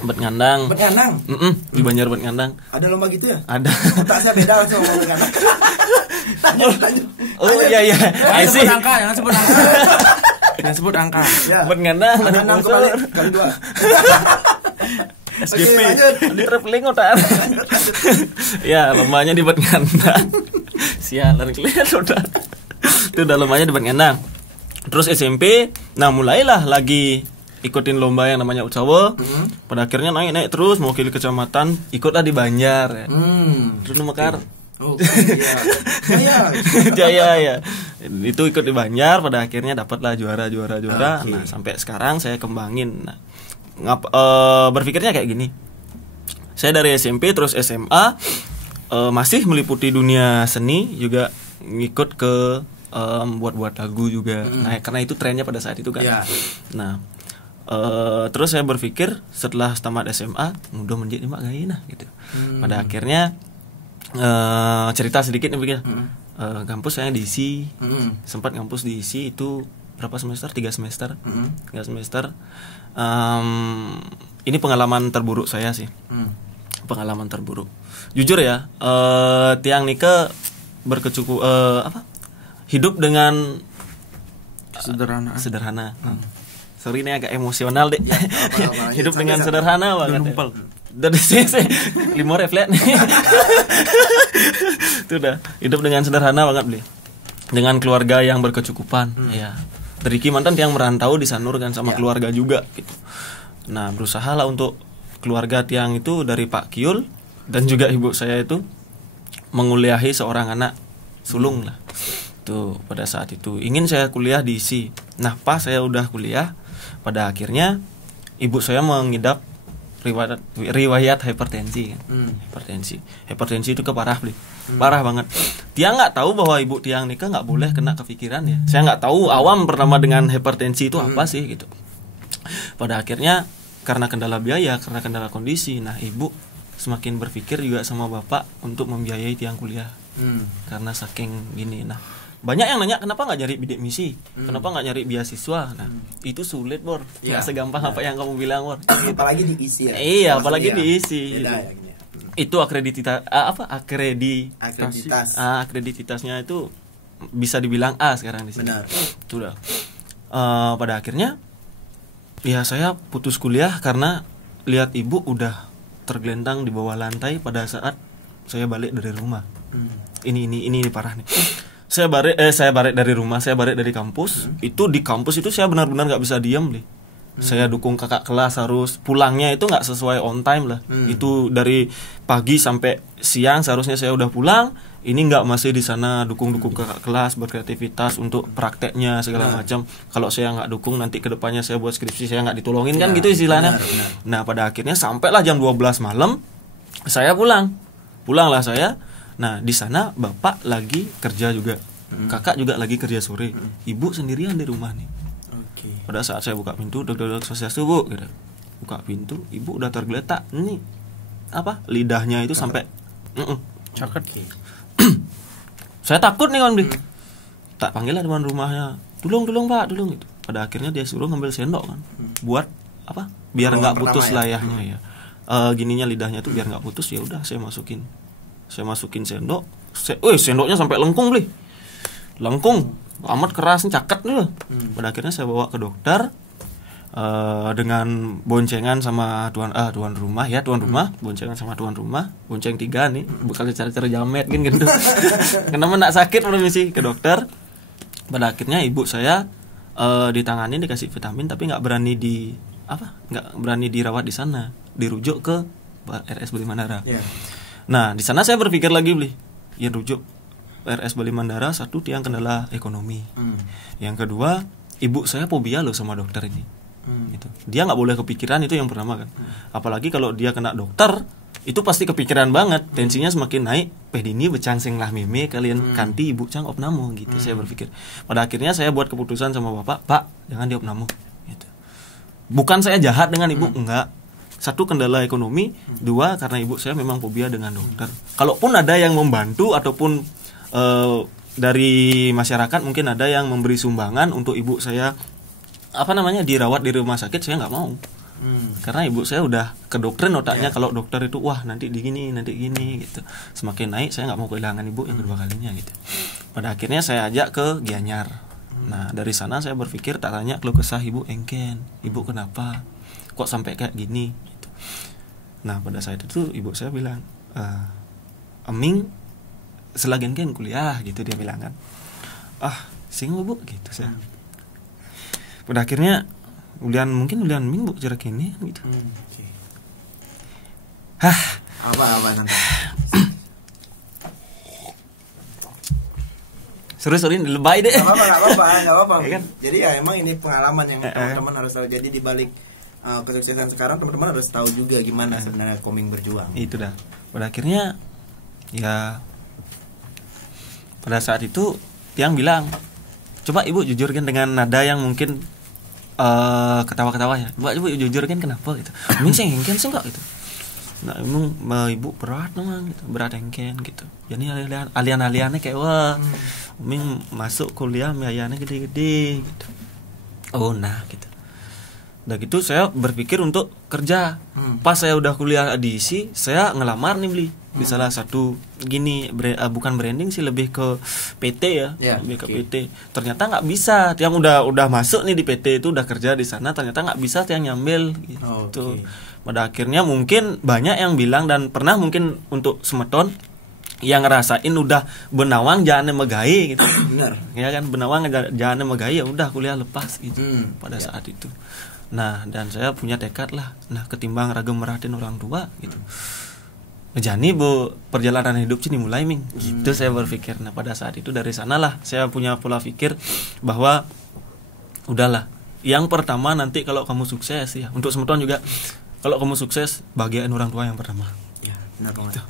Bet Ngandang. Berkanang. Di Banjar Bet Ngandang. Ada lomba gitu ya? Ada. Otak saya beda langsung ngomong berkanang. Lanjut. Oh iya iya. I see. Jangan sebut angka. Jangan sebut angka. Ya. Bet Ngandang. Berkanang kembali kali 2. SGP. Oke, lanjut. Di traveling otak. Ya, lombanya di Bet Ngandang. Sialan kelihatan udah. Itu udah lombanya di Bet Ngandang. Terus SMP, nah mulailah lagi ikutin lomba yang namanya Utsawa. Pada akhirnya naik terus mewakili kecamatan, ikutlah di Banjar ya. Terus lu Mekar. Oh, iya. Jaya ya. Itu ikut di Banjar, pada akhirnya dapatlah juara. Oke. Nah, sampai sekarang saya kembangin. Nah, berpikirnya kayak gini. Saya dari SMP terus SMA masih meliputi dunia seni, juga ngikut ke buat lagu juga. Nah, karena itu trennya pada saat itu kan. Yeah. Nah, terus saya berpikir setelah tamat SMA, udah menjadi mak gaya nah gitu. Pada akhirnya cerita sedikit nih pikir. Kampus saya diisi. Sempat kampus diisi itu berapa semester? 3 semester. 3 semester. Ini pengalaman terburuk saya sih. Pengalaman terburuk. Jujur ya, tiang Nike hidup dengan sederhana. Sorry ini agak emosional deh. Ya, apa, hidup dengan sederhana banget. Dari sini limo refleks nih. Itu udah hidup dengan sederhana banget beli. Dengan keluarga yang berkecukupan. Ya. Dari mantan tiang merantau di Sanur kan sama keluarga juga gitu. Nah, berusaha lah untuk keluarga tiang itu dari Pak Kiul dan juga ibu saya itu menguliahi seorang anak sulung lah. Tuh pada saat itu ingin saya kuliah di ISI. Nah, pas saya udah kuliah, pada akhirnya ibu saya mengidap riwayat hipertensi kan. Hipertensi itu keparah beli. Parah banget. Tiang nggak tahu bahwa ibu tiang nikah nggak boleh kena kepikiran ya. Saya nggak tahu awam pertama dengan hipertensi itu apa sih gitu. Pada akhirnya karena kendala biaya, karena kendala kondisi, nah ibu semakin berpikir juga sama bapak untuk membiayai tiang kuliah. Karena saking gini. Nah, banyak yang nanya kenapa nggak nyari bidik misi, kenapa nggak nyari beasiswa. Nah, itu sulit Bor, nggak segampang apa yang kamu bilang Bor. Apalagi diisi ya. Iya, apalagi diisi. Beda, gitu. Itu akredititasnya itu bisa dibilang A sekarang di sini. Benar. Sudah. Pada akhirnya ya saya putus kuliah karena lihat ibu udah tergelentang di bawah lantai pada saat saya balik dari rumah. Ini parah nih. Saya balik dari rumah, saya balik dari kampus. Itu di kampus itu saya benar-benar nggak bisa diam nih. Saya dukung kakak kelas, harus pulangnya itu nggak sesuai on time lah. Itu dari pagi sampai siang seharusnya saya udah pulang. Ini nggak masih di sana dukung kakak kelas, berkreativitas untuk prakteknya segala macam. Kalau saya nggak dukung nanti kedepannya saya buat skripsi saya nggak ditolongin kan gitu istilahnya. Nah pada akhirnya sampailah jam 12 malam saya pulanglah saya. Nah di sana bapak lagi kerja juga, kakak juga lagi kerja sore, ibu sendirian di rumah nih. Pada saat saya buka pintu, dok swastiastu bu, gitu. Buka pintu, ibu udah tergeletak nih, lidahnya itu sampai caket. Saya takut nih kan, tak panggil lah teman rumahnya, tolong pak, gitu. Pada akhirnya dia suruh ngambil sendok kan, buat biar nggak putus layahnya ya. Gininya lidahnya tuh biar nggak putus, ya udah saya masukin sendok, sendoknya sampai lengkung amat keras, caket nih. Pada akhirnya saya bawa ke dokter dengan boncengan sama tuan rumah, boncengan sama tuan rumah, bonceng 3 nih, bukan cara jamet kan gitu. Kenapa nak sakit permisi ke dokter. Pada akhirnya ibu saya ditangani, dikasih vitamin, tapi nggak berani dirawat di sana, dirujuk ke RS Bali Mandara. Nah di sana saya berpikir lagi rujuk RS Bali Mandara, satu tiang kendala ekonomi, yang kedua ibu saya fobia loh sama dokter ini, gitu. Dia nggak boleh kepikiran, itu yang pertama kan. Apalagi kalau dia kena dokter itu pasti kepikiran banget, tensinya semakin naik. Pedini becang sing lah meme kalian kanti ibu cang opnamo gitu. Saya berpikir. Pada akhirnya saya buat keputusan sama bapak, pak jangan di opnamo gitu. Bukan saya jahat dengan ibu, enggak. Satu, kendala ekonomi. Dua, karena ibu saya memang fobia dengan dokter. Kalaupun ada yang membantu ataupun dari masyarakat mungkin ada yang memberi sumbangan untuk ibu saya dirawat di rumah sakit, saya nggak mau. Karena ibu saya udah kedoktrin otaknya kalau dokter itu nanti gini gitu. Semakin naik saya nggak mau kehilangan ibu yang kedua kalinya gitu. Pada akhirnya saya ajak ke Gianyar. Nah dari sana saya berpikir, tak tanya keluh kesah ibu engken, ibu kenapa kok sampai kayak gini gitu. Nah pada saat itu ibu saya bilang, Eming selagen kan kuliah gitu, dia bilang kan. Sing bu gitu saya. Pada akhirnya mungkin Ming bu jarak ini gitu. Apa nanti? Sorry lebay deh. Enggak apa-apa. Ya kan? Jadi ya emang ini pengalaman yang teman-teman harus tahu. Jadi di balik kesuksesan sekarang, teman-teman harus tahu juga gimana sebenarnya Koming berjuang. Itu dah. Pada akhirnya ya pada saat itu Tiang bilang, coba ibu jujur kan dengan nada yang mungkin ketawa-ketawa ya. Coba ibu jujur kan kenapa gitu. Ming sih engken sih enggak gitu. Nah emang ibu berat namang gitu, berat engken gitu. Jadi alian-aliannya kayak wah, Ming masuk kuliah biayanya gede-gede gitu. Oh nah gitu. Udah gitu saya berpikir untuk kerja. Pas saya udah kuliah di ISI, saya ngelamar nih beli di salah satu gini bukan branding sih, lebih ke PT ya, lebih ke PT. Ternyata nggak bisa. Yang udah masuk nih di PT itu udah kerja di sana, ternyata nggak bisa yang nyambil gitu. Pada akhirnya mungkin banyak yang bilang dan pernah mungkin untuk semeton yang ngerasain udah benawang jangan megai gitu. Benar. Ya kan benawang jangan megai ya udah kuliah lepas gitu pada saat itu. Nah, dan saya punya tekad lah. Nah, ketimbang ragam merhatiin orang tua gitu. Jadi bu perjalanan hidup sini mulai Ming. Gitu saya berpikir. Nah, pada saat itu dari sanalah saya punya pola pikir bahwa udahlah. Yang pertama nanti kalau kamu sukses ya. Untuk semeton juga kalau kamu sukses bahagiain orang tua yang pertama. Ya, benar banget.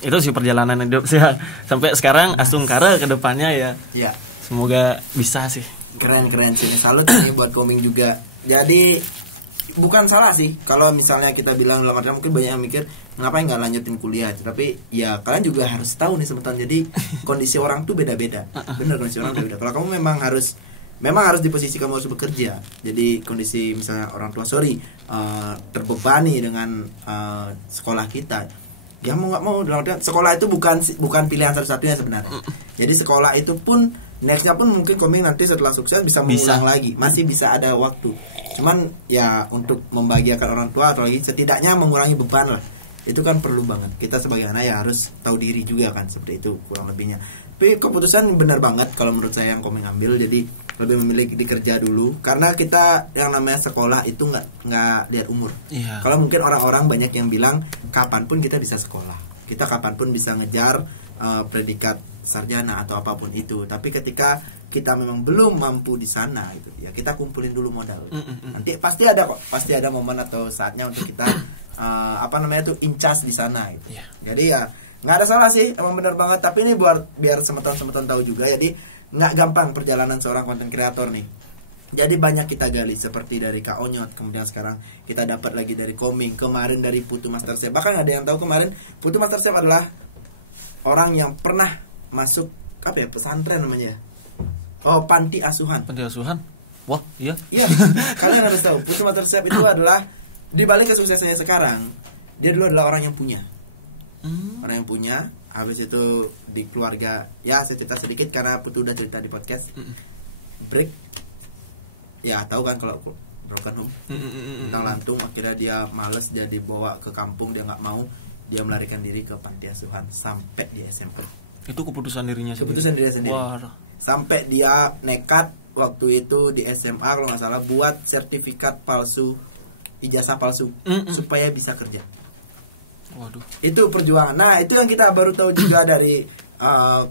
Itu sih perjalanan hidup saya sampai sekarang Asungkara ke depannya ya. Ya. Semoga bisa sih. Keren sini. Salut nih buat Koming juga. Jadi bukan salah sih kalau misalnya kita bilang dalam artian mungkin banyak yang mikir ngapain nggak lanjutin kuliah, tapi ya kalian juga harus tahu nih sebentar. Jadi kondisi orang tuh beda-beda. Bener, kondisi orang beda. Kalau kamu memang harus di posisi kamu harus bekerja. Jadi kondisi misalnya orang tua terbebani dengan sekolah kita. Ya mau nggak mau dalam artian sekolah itu bukan pilihan satu-satunya sebenarnya. Jadi sekolah itu pun nextnya pun mungkin Koming nanti setelah sukses bisa mengulang lagi, masih bisa ada waktu. Cuman ya untuk membahagiakan orang tua atau lagi setidaknya mengurangi beban lah, itu kan perlu banget. Kita sebagai anak ya harus tahu diri juga kan, seperti itu kurang lebihnya. Tapi keputusan benar banget kalau menurut saya yang Koming ambil. Jadi lebih memilih dikerja dulu karena kita yang namanya sekolah itu nggak lihat umur. Kalau mungkin orang-orang banyak yang bilang kapanpun kita bisa sekolah, kita kapanpun bisa ngejar predikat sarjana atau apapun itu. Tapi ketika kita memang belum mampu di sana gitu ya, kita kumpulin dulu modal. Nanti pasti ada momen atau saatnya untuk kita incas di sana gitu. Jadi ya nggak ada salah sih, emang benar banget. Tapi ini biar semeton tahu juga. Jadi nggak gampang perjalanan seorang konten kreator nih. Jadi banyak kita gali, seperti dari Kak Onyot, kemudian sekarang kita dapat lagi dari Koming, kemarin dari Putu Master Chef. Bahkan ada yang tahu kemarin Putu Master Chef adalah orang yang pernah masuk pesantren namanya. Oh, panti asuhan. Panti asuhan. Wah, iya. Iya. Kalian harus tahu, Putu Master Chef itu adalah di balik kesuksesannya sekarang, dia dulu adalah orang yang punya. Orang yang punya, habis itu di keluarga, ya saya cerita sedikit karena Putu udah cerita di podcast. Break. Ya, tahu kan kalau broken home. Tentang lantung, akhirnya dia males, dia dibawa ke kampung, dia nggak mau. Dia melarikan diri ke panti asuhan sampai di SMP. Itu keputusan dirinya sendiri. Keputusan dirinya sendiri. Wah. Sampai dia nekat waktu itu di SMA kalau nggak salah buat sertifikat palsu, ijazah palsu supaya bisa kerja. Waduh. Itu perjuangan. Nah, itu yang kita baru tahu juga dari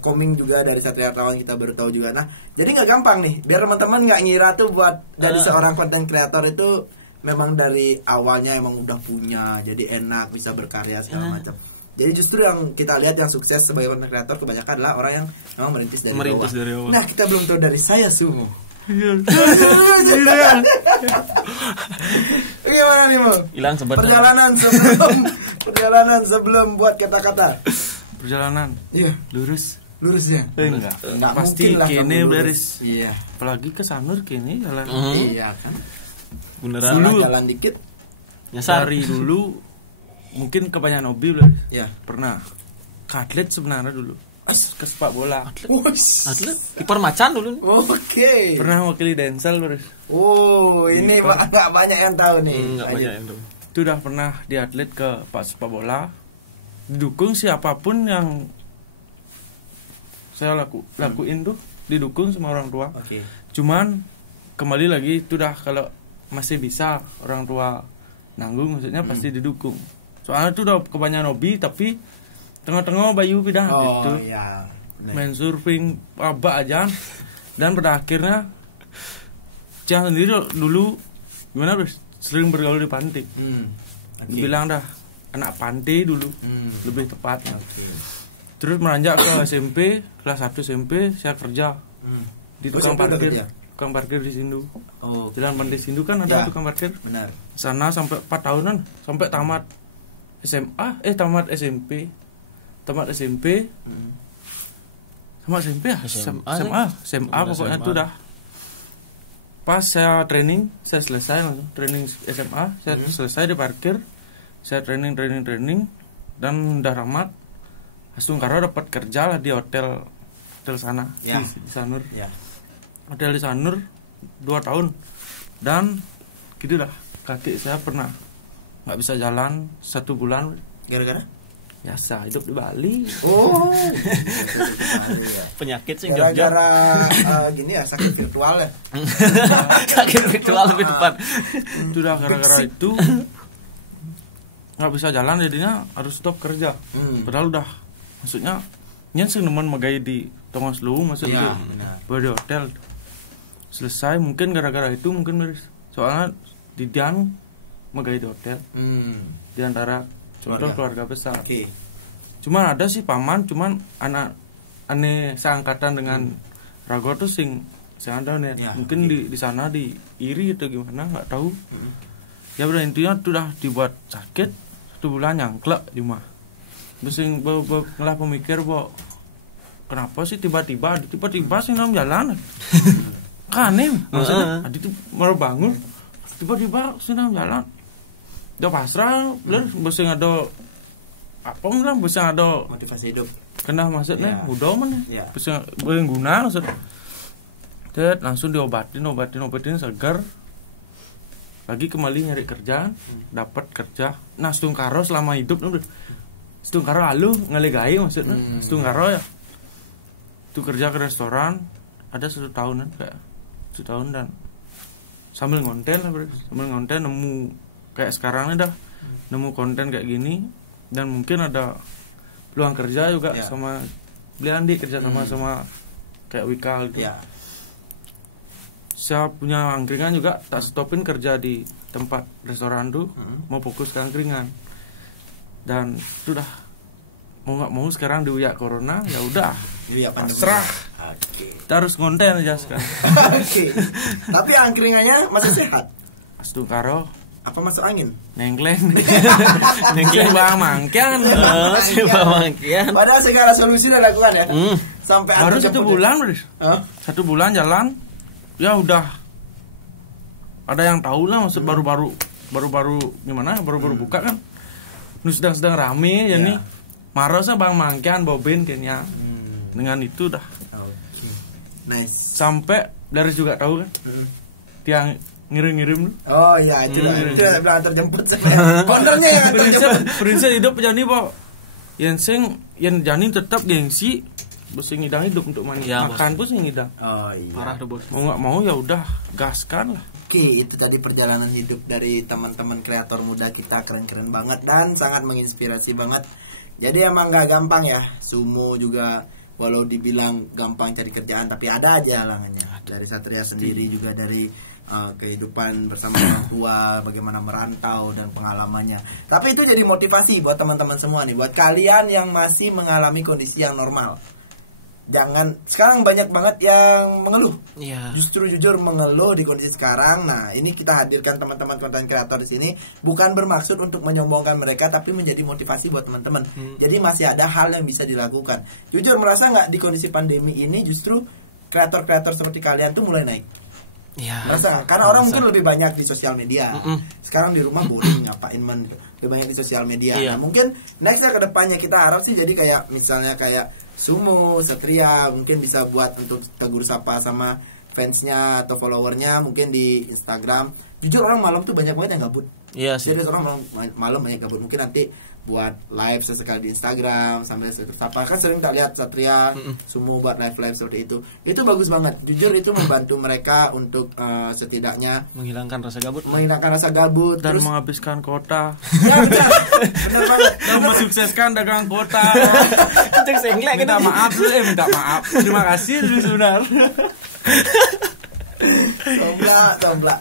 Koming juga, dari Satria Hartawan kita baru tahu juga. Nah, jadi nggak gampang nih. Biar teman-teman nggak ngira tuh buat dari seorang konten kreator itu memang dari awalnya emang udah punya, jadi enak bisa berkarya segala macam. Jadi justru yang kita lihat yang sukses sebagai content creator kebanyakan adalah orang yang memang merintis dari bawah. Nah, kita belum tahu dari saya Sumo. Gimana nih Mo? Hilang sebentar. Perjalanan sebelum buat kata-kata. Perjalanan. Iya. Lurus ya? Enggak pasti kini beres. Iya. Apalagi ke Sanur kini jalan. Iya kan. Beneran dulu jalan dikit. Nyasari dulu mungkin kebanyakan hobi beres. Iya. Pernah ke atlet sebenarnya dulu. Ke sepak bola. Atlet kiper macan dulu. Oke. Pernah wakili Densel beres. Oh, ini nggak banyak yang tahu nih. Nggak banyak yang tahu. Itu udah pernah di atlet ke Pak sepak bola. Didukung siapapun yang saya lakuin tuh didukung sama orang tua. Cuman kembali lagi itu dah kalau masih bisa orang tua nanggung, maksudnya pasti didukung. Soalnya itu udah kebanyakan hobi tapi tengah-tengah bayu pindah gitu. Iya. Main surfing apa aja. Dan pada akhirnya Cian sendiri dulu gimana Bros? sering bergaul di panti. Okay. Bilang dah anak panti dulu, lebih tepatnya. Okay. Terus meranjak ke SMP, kelas 1 SMP saya kerja di tukang parkir. Tukang parkir di Sindu. Oh. Jalan Pantai Sindu kan ada tukang parkir. Benar. Sana sampai 4 tahunan, sampai tamat SMA, tamat SMP. Tamat SMP. Tamat SMP ya? SMA pokoknya itu dah. Pas saya training, saya selesai langsung training SMA, saya selesai di parkir. Saya training dan udah tamat. Langsung karo dapat kerja lah di hotel sana di Sanur. Ya. Hotel di Sanur 2 tahun. Dan gitu dah, kaki saya pernah nggak bisa jalan 1 bulan. Gara-gara? Biasa hidup di Bali. Oh. Penyakit sih gara-gara gini ya, sakit virtual ya. Sakit virtual lebih tepat. Itu dah gara-gara itu nggak bisa jalan, jadinya harus stop kerja. Padahal udah, maksudnya nyen sing nemen magai di Tongaslu, maksudnya di hotel. Selesai mungkin gara-gara itu, mungkin soalnya Didian magai di hotel. Di antara contoh keluarga besar. Okay. Cuman ada sih paman, cuman anak aneh seangkatan dengan Rago tuh sing ada nih. Mungkin di sana di iri atau gimana, nggak tahu. Ya udah, intinya tuh dah dibuat sakit 1 bulan nyangklek di rumah. Besing ngelah pemikir bahwa kenapa sih tiba-tiba sih dalam jalan. Kan aneh maksudnya. Adi tuh baru bangun tiba-tiba sih dalam jalan. Udah pasrah, besing ada apa enggak, besing ada motivasi hidup. Kena maksudnya udah mana. Besing guna maksudnya. Terus langsung diobatin segar. Lagi kembali nyari kerjaan, dapat kerja. Nah, Stungkaro selama hidup Stungkaro halu ngelegai maksudnya. Stungkaro ya. Itu kerja ke restoran ada 1 tahunan kayak 1 tahun, dan sambil ngonten nemu kayak sekarang nih dah. Nemu konten kayak gini, dan mungkin ada peluang kerja juga sama Bliandi, kerja sama kayak Wikal gitu. Saya punya angkringan juga, tak stopin kerja di tempat restoran tuh, mau fokus ke angkringan. Dan itu dah, mau nggak mau sekarang diuyak corona, ya udah pasrah. Kita harus konten aja sekarang. Tapi angkringannya masih sehat. Stungkaro apa masuk angin? Nengkleng bang mangkian. Padahal segala solusi udah lakukan ya. Sampai baru 1 bulan, 1 bulan jalan. Ya udah, ada yang tahu lah, maksud baru-baru gimana, baru buka kan, nu sedang rame ya nih, marosnya bang mangkian Bobin kayaknya, dengan itu dah. Nice. Sampai dari juga tahu kan, tiang ngirim. Oh iya, itu udah bilang terjemput saya. Konternya yang terjemput. Prinsip hidup jadi po, yang jani tetap gengsi. Bos ngidang hidup untuk makan pun ngidang. Oh iya. Parah tuh bos. Mau nggak mau ya udah gaskan lah. Oke, itu tadi perjalanan hidup dari teman-teman kreator muda kita, keren-keren banget dan sangat menginspirasi banget. Jadi emang nggak gampang ya. Sumo juga walau dibilang gampang cari kerjaan, tapi ada aja halangannya. Dari Satria sendiri juga dari kehidupan bersama orang tua, bagaimana merantau dan pengalamannya. Tapi itu jadi motivasi buat teman-teman semua nih, buat kalian yang masih mengalami kondisi yang normal. Jangan, sekarang banyak banget yang mengeluh. Justru jujur mengeluh di kondisi sekarang. Nah, ini kita hadirkan teman-teman konten kreator di sini bukan bermaksud untuk menyombongkan mereka, tapi menjadi motivasi buat teman-teman. Jadi masih ada hal yang bisa dilakukan. Jujur merasa nggak di kondisi pandemi ini justru kreator-kreator seperti kalian tuh mulai naik? Merasa, karena orang mungkin lebih banyak di sosial media. Sekarang di rumah boring ngapain man gitu. Lebih banyak di sosial media. Nah, mungkin nextnya ke depannya kita harap sih jadi kayak misalnya kayak Sumo, Satria mungkin bisa buat untuk tegur sapa sama fansnya atau followernya mungkin di Instagram. Jujur orang malam tuh banyak banget yang gabut. Iya sih. Jadi orang malam banyak gabut. Mungkin nanti buat live sesekali di Instagram sambil tegur sapa. Kan sering tak lihat Satria, Sumo buat live seperti itu. Itu bagus banget. Jujur itu membantu mereka untuk setidaknya menghilangkan rasa gabut. Dan terus menghabiskan kota. Ya benar. Benar banget. Dan mensukseskan dagang kota. Minta maaf. Terima kasih sebenarnya. Somplak.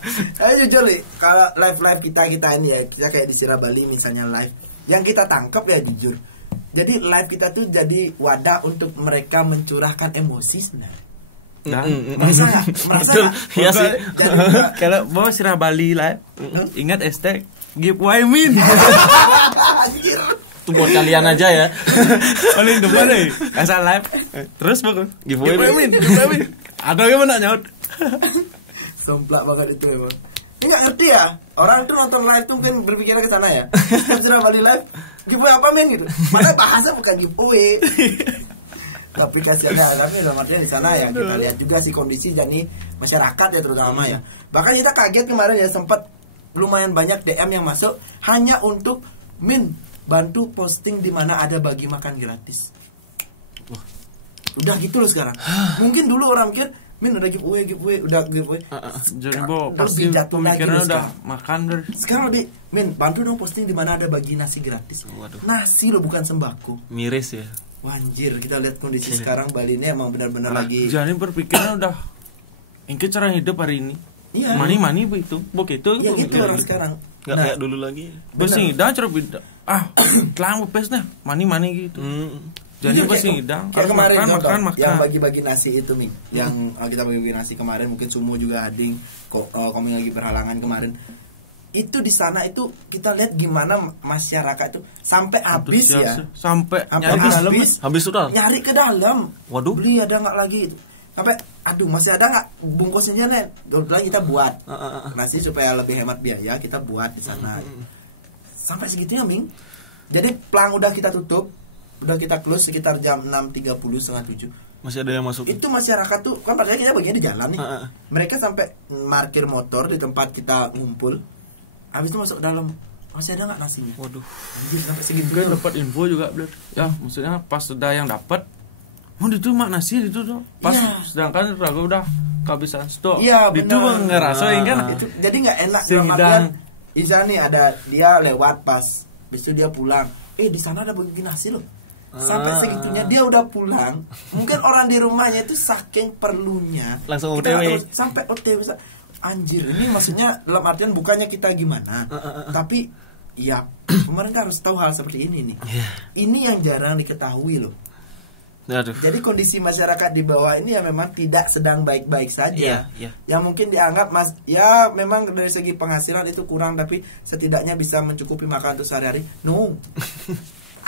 Jujur nih, kalau live kita ini ya, kita kayak di Sira Bali misalnya live, yang kita tangkap ya jujur. Jadi live kita tuh jadi wadah untuk mereka mencurahkan emosi sebenarnya. Merasa nggak? Iya sih. Kalau mau Sira Bali live, ingat hashtag giveaway min. Itu buat kalian aja ya. Paling depan deh. Asal live. Terus pokoknya giveaway min. Ada yang mana nyaut? Somplak banget itu emang. Ini nggak ngerti ya. Orang tuh nonton live tuh mungkin berpikirnya ke sana ya. Sira Bali live, giveaway apa men gitu. Mana bahasa bukan giveaway. Tapi kasihannya kami dalam artian di sana ya, kita lihat juga sih kondisi jadi masyarakat ya terutama ya. Bahkan kita kaget kemarin ya, sempat lumayan banyak DM yang masuk hanya untuk min bantu posting di mana ada bagi makan gratis. Udah gitu loh sekarang. Mungkin dulu orang mikir min udah giveaway udah giveaway. Jadi pasti pemikirannya udah makan deh. Sekarang lebih min bantu dong posting di mana ada bagi nasi gratis. Waduh. Nasi loh bukan sembako. Miris ya. Wanjir, kita lihat kondisi sekarang Bali ini emang benar-benar lagi. Jadi berpikiran udah ingin cara hidup hari ini. Iya. Mani begitu, begitu. Ya gitu orang sekarang. Nggak kayak dulu lagi. Bersih hidang cara beda. Telang bepes nah, mani gitu. Jadi bersih hidang. Kayak kemarin makan. Yang bagi-bagi nasi itu Ming. Yang kita bagi-bagi nasi kemarin, mungkin Sumo juga hading. Kami lagi berhalangan kemarin. Itu di sana itu kita lihat gimana masyarakat itu sampai habis ya, sampai habis sudah nyari ke dalam. Waduh, beli ada nggak lagi itu, sampai aduh masih ada nggak bungkusnya nih, kebetulan kita buat nasi supaya lebih hemat biaya, kita buat di sana sampai segitunya Ming. Jadi pelang udah kita tutup, udah kita close sekitar jam 6.30 setengah 7. Masih ada yang masuk. Itu masyarakat tuh kan padahal kita bagian di jalan nih. Mereka sampai parkir motor di tempat kita ngumpul. Habis itu masuk ke dalam, masih ada nggak nasinya? Waduh, anjir sampai segitu. Kan dapat info juga, Bler. Ya, maksudnya pas sudah yang dapat, itu mak nasi itu tuh. Pas sedangkan raga udah kehabisan stok. Iya, itu bang ngerasain kan. Itu jadi nggak enak dalam artian. Isa nih ada dia lewat pas, habis itu dia pulang. Di sana ada bagi nasi loh. Sampai segitunya dia udah pulang. Mungkin orang di rumahnya itu saking perlunya. Langsung OTW. Sampai OTW. Anjir, ini maksudnya dalam artian bukannya kita gimana, tapi ya pemerintah harus tahu hal seperti ini nih. Ini yang jarang diketahui loh. Aduh. Jadi kondisi masyarakat di bawah ini ya memang tidak sedang baik-baik saja. Yang mungkin dianggap ya memang dari segi penghasilan itu kurang, tapi setidaknya bisa mencukupi makan untuk sehari-hari. No,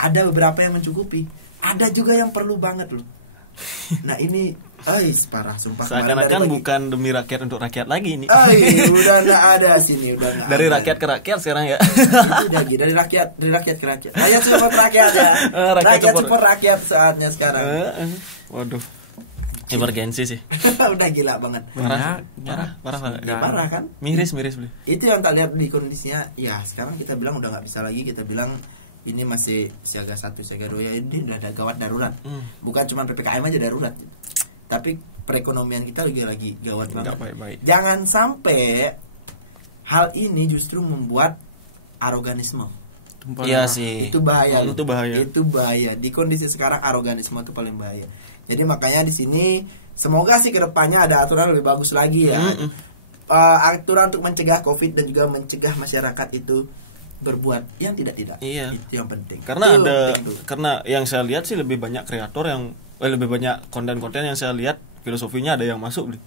ada beberapa yang mencukupi, ada juga yang perlu banget loh. Nah ini parah sumpah. Seakan-akan bukan demi rakyat untuk rakyat lagi ini. Udah nggak ada sini, udah nggak. Dari rakyat ke rakyat sekarang ya. Udah gitu, dari rakyat ke rakyat. Rakyat support rakyat ya. Rakyat support rakyat saatnya sekarang. Waduh. Emergensi sih. Udah gila banget. Parah banget. Parah kan? Miris beli. Itu yang tak lihat di kondisinya. Ya sekarang kita bilang udah nggak bisa lagi. Kita bilang ini masih siaga 1, siaga 2 ya, ini udah ada gawat darurat. Bukan cuma PPKM aja darurat, tapi perekonomian kita juga lagi gawat banget. Jangan sampai hal ini justru membuat aroganisme. Iya sih. Itu bahaya. Itu bahaya. Itu bahaya. Di kondisi sekarang aroganisme itu paling bahaya. Jadi makanya di sini semoga sih kedepannya ada aturan lebih bagus lagi ya. Aturan untuk mencegah COVID dan juga mencegah masyarakat itu berbuat yang tidak. Iya. Itu yang penting. Karena karena yang saya lihat sih lebih banyak kreator yang lebih banyak konten-konten yang saya lihat filosofinya ada yang masuk.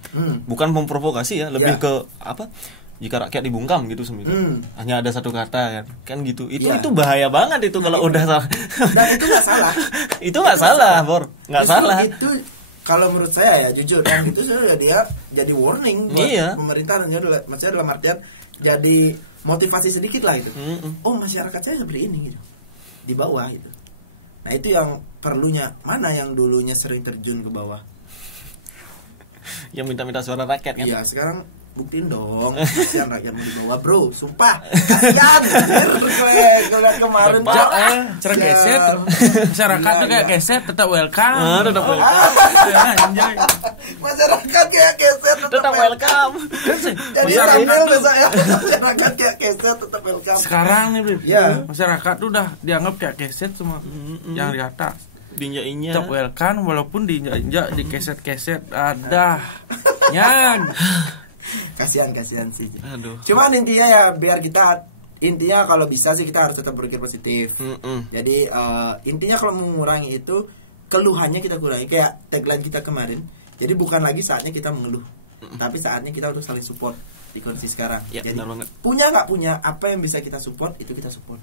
Bukan memprovokasi ya, lebih ke apa? Jika rakyat dibungkam gitu sebenarnya. Hanya ada satu kata kan gitu. Itu bahaya banget itu kalau udah salah. Dan itu enggak salah. Itu enggak salah, Bor. Enggak salah. Itu kalau menurut saya ya jujur dan itu sudah dia jadi warning buat pemerintah dan maksudnya dalam artian jadi motivasi sedikit lah gitu. Oh masyarakat saya seperti ini gitu di bawah gitu. Nah itu yang perlunya. Mana yang dulunya sering terjun ke bawah, yang minta-minta suara rakyat kan? Iya sekarang buktiin dong. Kasihan rakyat mau dibawa bro, sumpah kasihan. Gue kemarin cerah keset masyarakat tuh kayak keset tetap welcome. Tetap welcome. Masyarakat kayak keset tetap welcome. Jadi sambil saya masyarakat kayak keset tetap welcome. Sekarang nih masyarakat tuh udah dianggap kayak keset semua yang di atas. Diinjak-injak tetap welcome walaupun diinjak-injak di keset-keset ada nyang. Kasihan sih. Aduh. Cuman intinya ya biar kita kalau bisa sih kita harus tetap berpikir positif. Jadi intinya kalau mengurangi itu keluhannya kita kurangi, kayak tagline kita kemarin. Jadi bukan lagi saatnya kita mengeluh, tapi saatnya kita untuk saling support di kondisi sekarang. Ya, jadi benar banget. punya nggak punya apa yang bisa kita support itu kita support.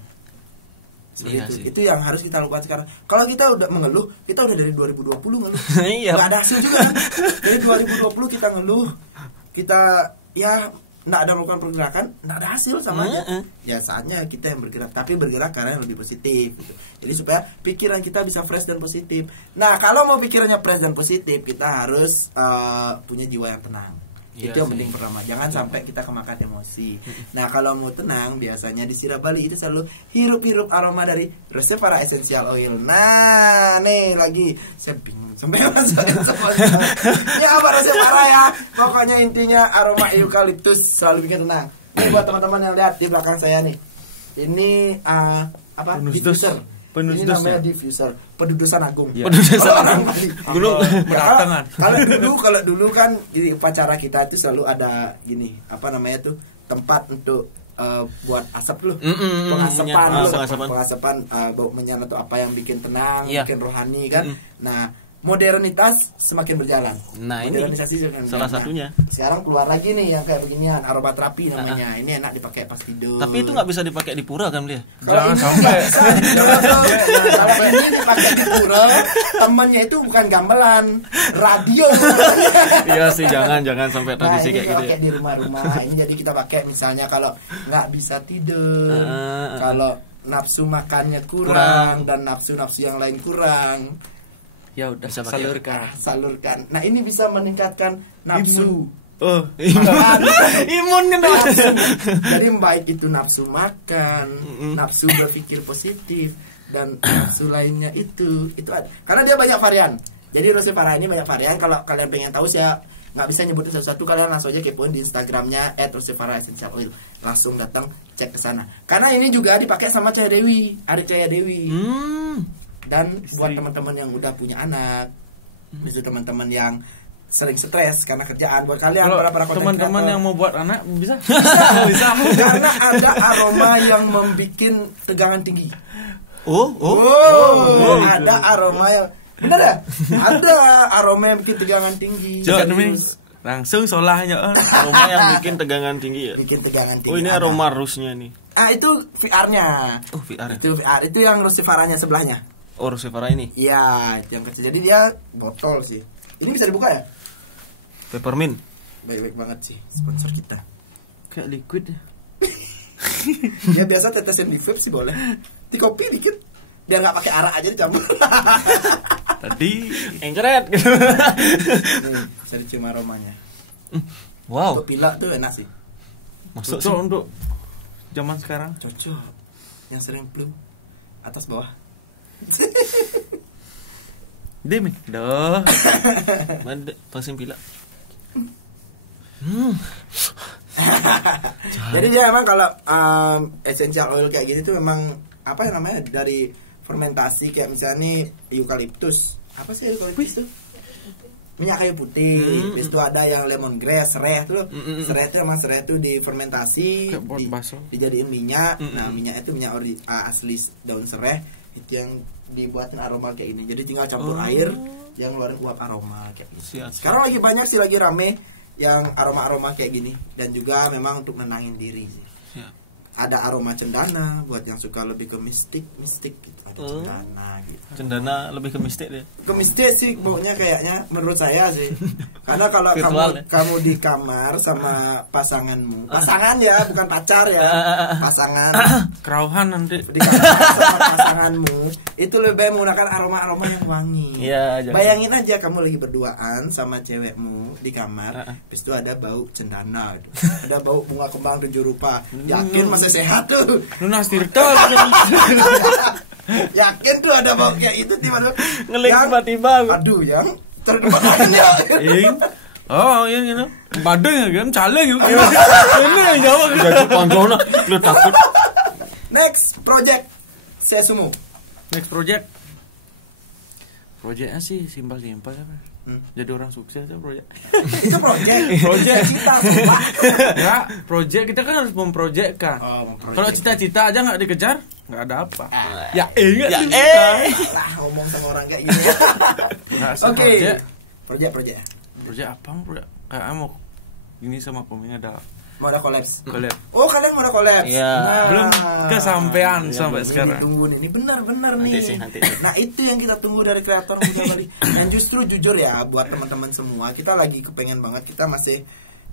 Iya Itu yang harus kita lakukan sekarang. Kalau kita udah mengeluh, kita udah dari 2020 ngeluh. Iya. Nggak ada hasil juga. Dari 2020 kita ngeluh, kita ya nggak ada melakukan pergerakan, nggak ada hasil sama aja. Ya saatnya kita yang bergerak, tapi bergerak karena yang lebih positif gitu. Jadi supaya pikiran kita bisa fresh dan positif. Nah kalau mau pikirannya fresh dan positif, kita harus punya jiwa yang tenang. Iya Itu yang sih. penting pertama. Jangan sampai kita kemakan emosi. Nah kalau mau tenang, biasanya di Sirah Bali itu selalu hirup-hirup aroma dari Rosevara Essential Oil. Nah nih lagi saya bingung sampai masukin semuanya. Ya apa Rosevara ya? Pokoknya intinya aroma eukaliptus selalu bikin tenang. Ini buat teman-teman yang lihat di belakang saya nih. Ini apa? Diffuser. Ini namanya diffuser, pedudusan agung. Ya. Pedudusan Orang agung. Bali. Gunung beratangan. Kalau dulu kan di upacara kita itu selalu ada gini, apa namanya tuh, tempat untuk buat asap loh. Pengasapan bau menyan atau apa yang bikin tenang, Iya. bikin rohani kan. Nah, modernitas semakin berjalan. Nah, ini Modernisasi semakin salah berjalan. satunya. Sekarang keluar lagi nih yang kayak beginian, aromaterapi namanya. Ini enak dipakai pas tidur. Tapi itu nggak bisa dipakai di pura kan dia? Kalau Jangan ini sampai. nggak bisa, kalau ini dipakai di pura, temannya itu bukan gamelan, radio. Iya sih, jangan sampai Nah, tradisi ini kayak gitu. pakai di rumah-rumah. Ini jadi kita pakai misalnya kalau nggak bisa tidur, kalau nafsu makannya kurang dan nafsu-nafsu yang lain kurang, Ya udah Bisa pakai. salurkan. Nah, ini bisa meningkatkan nafsu. Oh, Imun kan. Nafsu. Jadi baik itu nafsu makan, nafsu berpikir positif, dan nafsu lainnya itu ada. Karena dia banyak varian. Jadi Rosevara ini banyak varian. Kalau kalian pengen tahu, saya nggak bisa nyebutin satu-satu. Kalian langsung aja kepoin di Instagramnya @Rosevara Essential Oil. Langsung datang cek ke sana. Karena ini juga dipakai sama Cahaya Dewi, Ari Cahaya Dewi. Dan buat teman-teman yang udah punya anak, bisa teman-teman yang sering stres karena kerjaan, buat kalian kalau para content teman-teman creator. yang mau buat anak bisa. Bisa. Karena ada aroma yang membuat tegangan tinggi. Oh. Ada aroma yang bener ya? Ada aroma yang bikin tegangan tinggi. Coba demi langsung solahnya. Aroma yang bikin tegangan tinggi ya. Bikin tegangan tinggi. Oh, ini ada. aroma rusnya nih. Itu VR-nya. Oh, VR. Itu VR, itu yang Rosevaranya sebelahnya. Oh, Rosevara ini. Iya, itu yang kecil. Jadi dia botol sih. Ini bisa dibuka ya? Peppermint. Baik-baik banget sih sponsor kita. Kayak liquid. Ya biasa tetesin di vape sih boleh. Di kopi dikit. Biar nggak pakai arak aja dicampur. Tadi Engkret gitu. Nih, bisa dicium aromanya. Wow. Untuk pilak tuh enak sih. Masuk sih. cocok untuk zaman sekarang. Cocok. Yang sering flu atas bawah. Demi. Dah. Mana pasang pila. Jadi dia emang kalau essential oil kayak gini tuh memang apa ya namanya, dari fermentasi kayak misalnya nih eukaliptus. Apa sih eukaliptus tuh? Minyak kayu putih. Habis itu ada yang lemongrass, serai tuh. Serai itu emang serai itu difermentasi, Kayak buat bakso. dijadiin minyak. Nah, minyak itu minyak asli daun serai. Itu yang dibuatin aroma kayak ini. Jadi tinggal campur air yang ngeluarin uap aroma kayak gitu. Siap. Sekarang lagi banyak sih, lagi rame yang aroma-aroma kayak gini, dan juga memang untuk menenangin diri sih. Siap. Ada aroma cendana buat yang suka lebih ke mistik gitu. Ada cendana gitu. Cendana lebih ke mistik dia. Ke mistik sih baunya kayaknya menurut saya sih. Karena kalau Virtual, kamu di kamar sama pasanganmu, pasangan ya, bukan pacar ya, pasangan Kerauhan nanti. di kamar sama pasanganmu itu lebih baik menggunakan aroma-aroma yang wangi. Iya, jangan. Bayangin aja kamu lagi berduaan sama cewekmu di kamar, habis itu ada bau cendana, gitu. Ada bau bunga kembang 7 rupa. Yakin masih sehat tuh. Lunas tirta. Yakin tuh ada bau kayak itu tiba-tiba. Ngeling Yang- tiba-tiba. Aduh, yang terdepan lainnya. Ing. Oh, yang gitu. Badeng ya kan caleng gitu. Ini yang jawab. Jadi panjona lu takut. Next project Sesumu. Next project. Projectnya sih simpel-simpel ya. Jadi orang sukses ya project. Itu project cita Pak. Ya, project kita kan harus memprojekkan. Kalau cita-cita aja nggak dikejar, nggak ada apa. Ya enggak. Lah ngomong sama orang kayak gini. Oke. Project apa? Project kayak mau ini sama komeng ada mau ada kolaps. Oh, kalian mau ada kolaps? Iya. Nah, belum kesampaian sampai ini sekarang. Tunggu nih, ini benar nih. Nanti. Nah, itu yang kita tunggu dari kreator muda Bali. Dan justru jujur ya, buat teman-teman semua, kita lagi kepengen banget, kita masih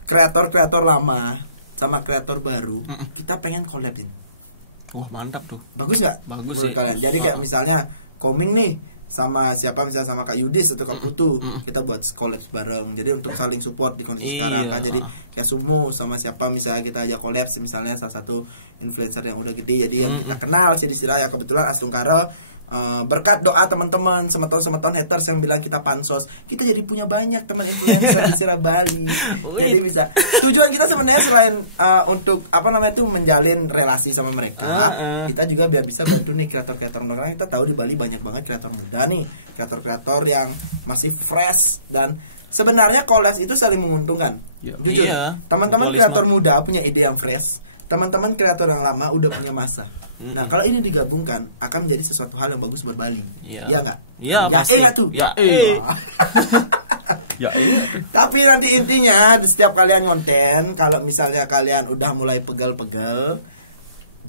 kreator lama sama kreator baru, kita pengen collab-in. Wah, mantap tuh. Bagus nggak? Bagus menurut sih. Kalian? Jadi kayak misalnya Koming nih sama siapa, misalnya sama Kak Yudis atau Kak Putu, kita buat collab bareng. Jadi untuk saling support di kondisi sekarang kan. Jadi kayak Sumo sama siapa misalnya kita ajak collab, misalnya salah satu influencer yang udah gede, jadi yang kita kenal sih di Sirah ya, kebetulan Astungkara. Berkat doa teman-teman semeton haters yang bilang kita pansos, kita jadi punya banyak teman influencer di Sirah Bali. Jadi bisa. Tujuan kita sebenarnya selain untuk menjalin relasi sama mereka, kita juga biar bisa bantu nih kreator-kreator muda. Kita tahu di Bali banyak banget kreator muda nih, kreator-kreator yang masih fresh, dan sebenarnya collab itu saling menguntungkan. Jujur, teman-teman kreator muda punya ide yang fresh, teman-teman kreator yang lama udah punya masa. Nah, kalau ini digabungkan akan menjadi sesuatu hal yang bagus buat Bali. Iya nggak? Iya, pasti. Tapi nanti intinya setiap kalian konten, kalau misalnya kalian udah mulai pegel-pegel,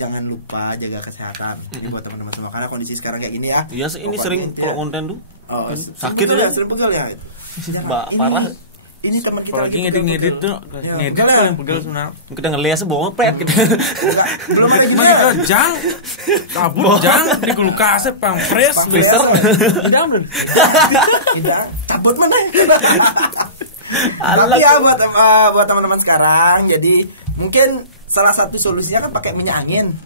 jangan lupa jaga kesehatan. Ini buat teman-teman semua, karena kondisi sekarang kayak gini ya. Iya, ini sering kalau konten tuh sakit ya, sering pegel ya. Parah. Ini teman kita lagi ngedit tuh, ngedit tuh yang pegel sebenarnya. Kita ngeliat bohong pret gitu. Belum ada Mari gimana. jang, kabut jang di kulkas fresh, freezer. Tidak belum. Tidak, cabut mana? Tapi ya buat teman-teman sekarang, jadi mungkin salah satu solusinya kan pakai minyak angin.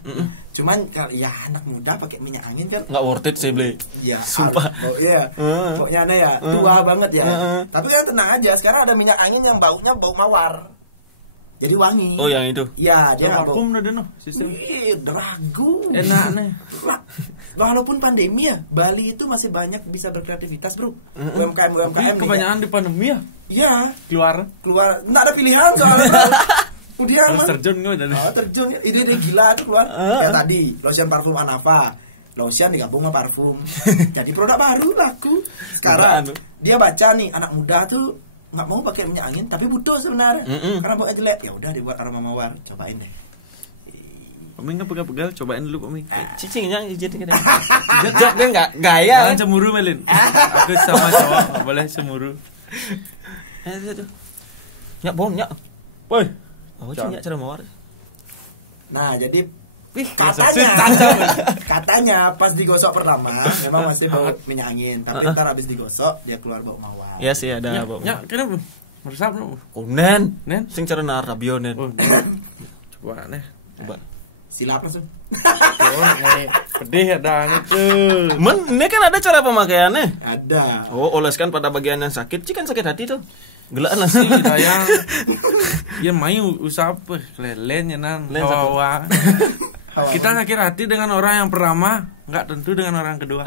Cuman ya anak muda pakai minyak angin kan nggak worth it sih beli. Ya, sumpah. Pokoknya aneh ya, tua banget ya. Tapi kan tenang aja, sekarang ada minyak angin yang baunya bau mawar. Jadi wangi. Oh, yang itu. Ya, dia nggak bau. Vakum udah noh sistem. Dragu. Enak nih. Walaupun pandemi ya, Bali itu masih banyak bisa berkreativitas, Bro. UMKM nih. Kebanyakan di pandemi ya. Iya. Keluar. Nggak ada pilihan soalnya. Kemudian terjun gue terjun ide gila tuh keluar. Kayak tadi lotion parfum Anava, lotion digabung sama parfum jadi produk baru laku. Sekarang dia baca nih, anak muda tuh nggak mau pakai minyak angin tapi butuh sebenarnya karena baunya jelek. Ya udah dibuat aroma mawar, cobain deh. Komeng nggak pegal-pegal, cobain dulu Komeng. Cicingnya jadi kita. Jejak kan nggak gaya. Jangan cemburu Melin. Aku sama cowok nggak boleh cemburu. Nyak bohong nyak. Boy. Oh, nyak cara mawar. Nah, jadi katanya pas digosok pertama memang masih bau minyak angin, tapi ntar habis digosok dia keluar bau mawar. Iya sih ada bau. Ya, kenapa? Meresap no. Konen. Nen. Sing cara narabio nen. Coba nih. Coba. Silap langsung. Pedih ada itu. Ini kan ada cara pemakaiannya. Ada. Oh, oleskan pada bagian yang sakit. Cikan sakit hati tuh. Gelaan langsung. Yang ya main usaha apa? Lelenya nan. Hawa. Kita sakit hati dengan orang yang pertama, nggak tentu dengan orang kedua.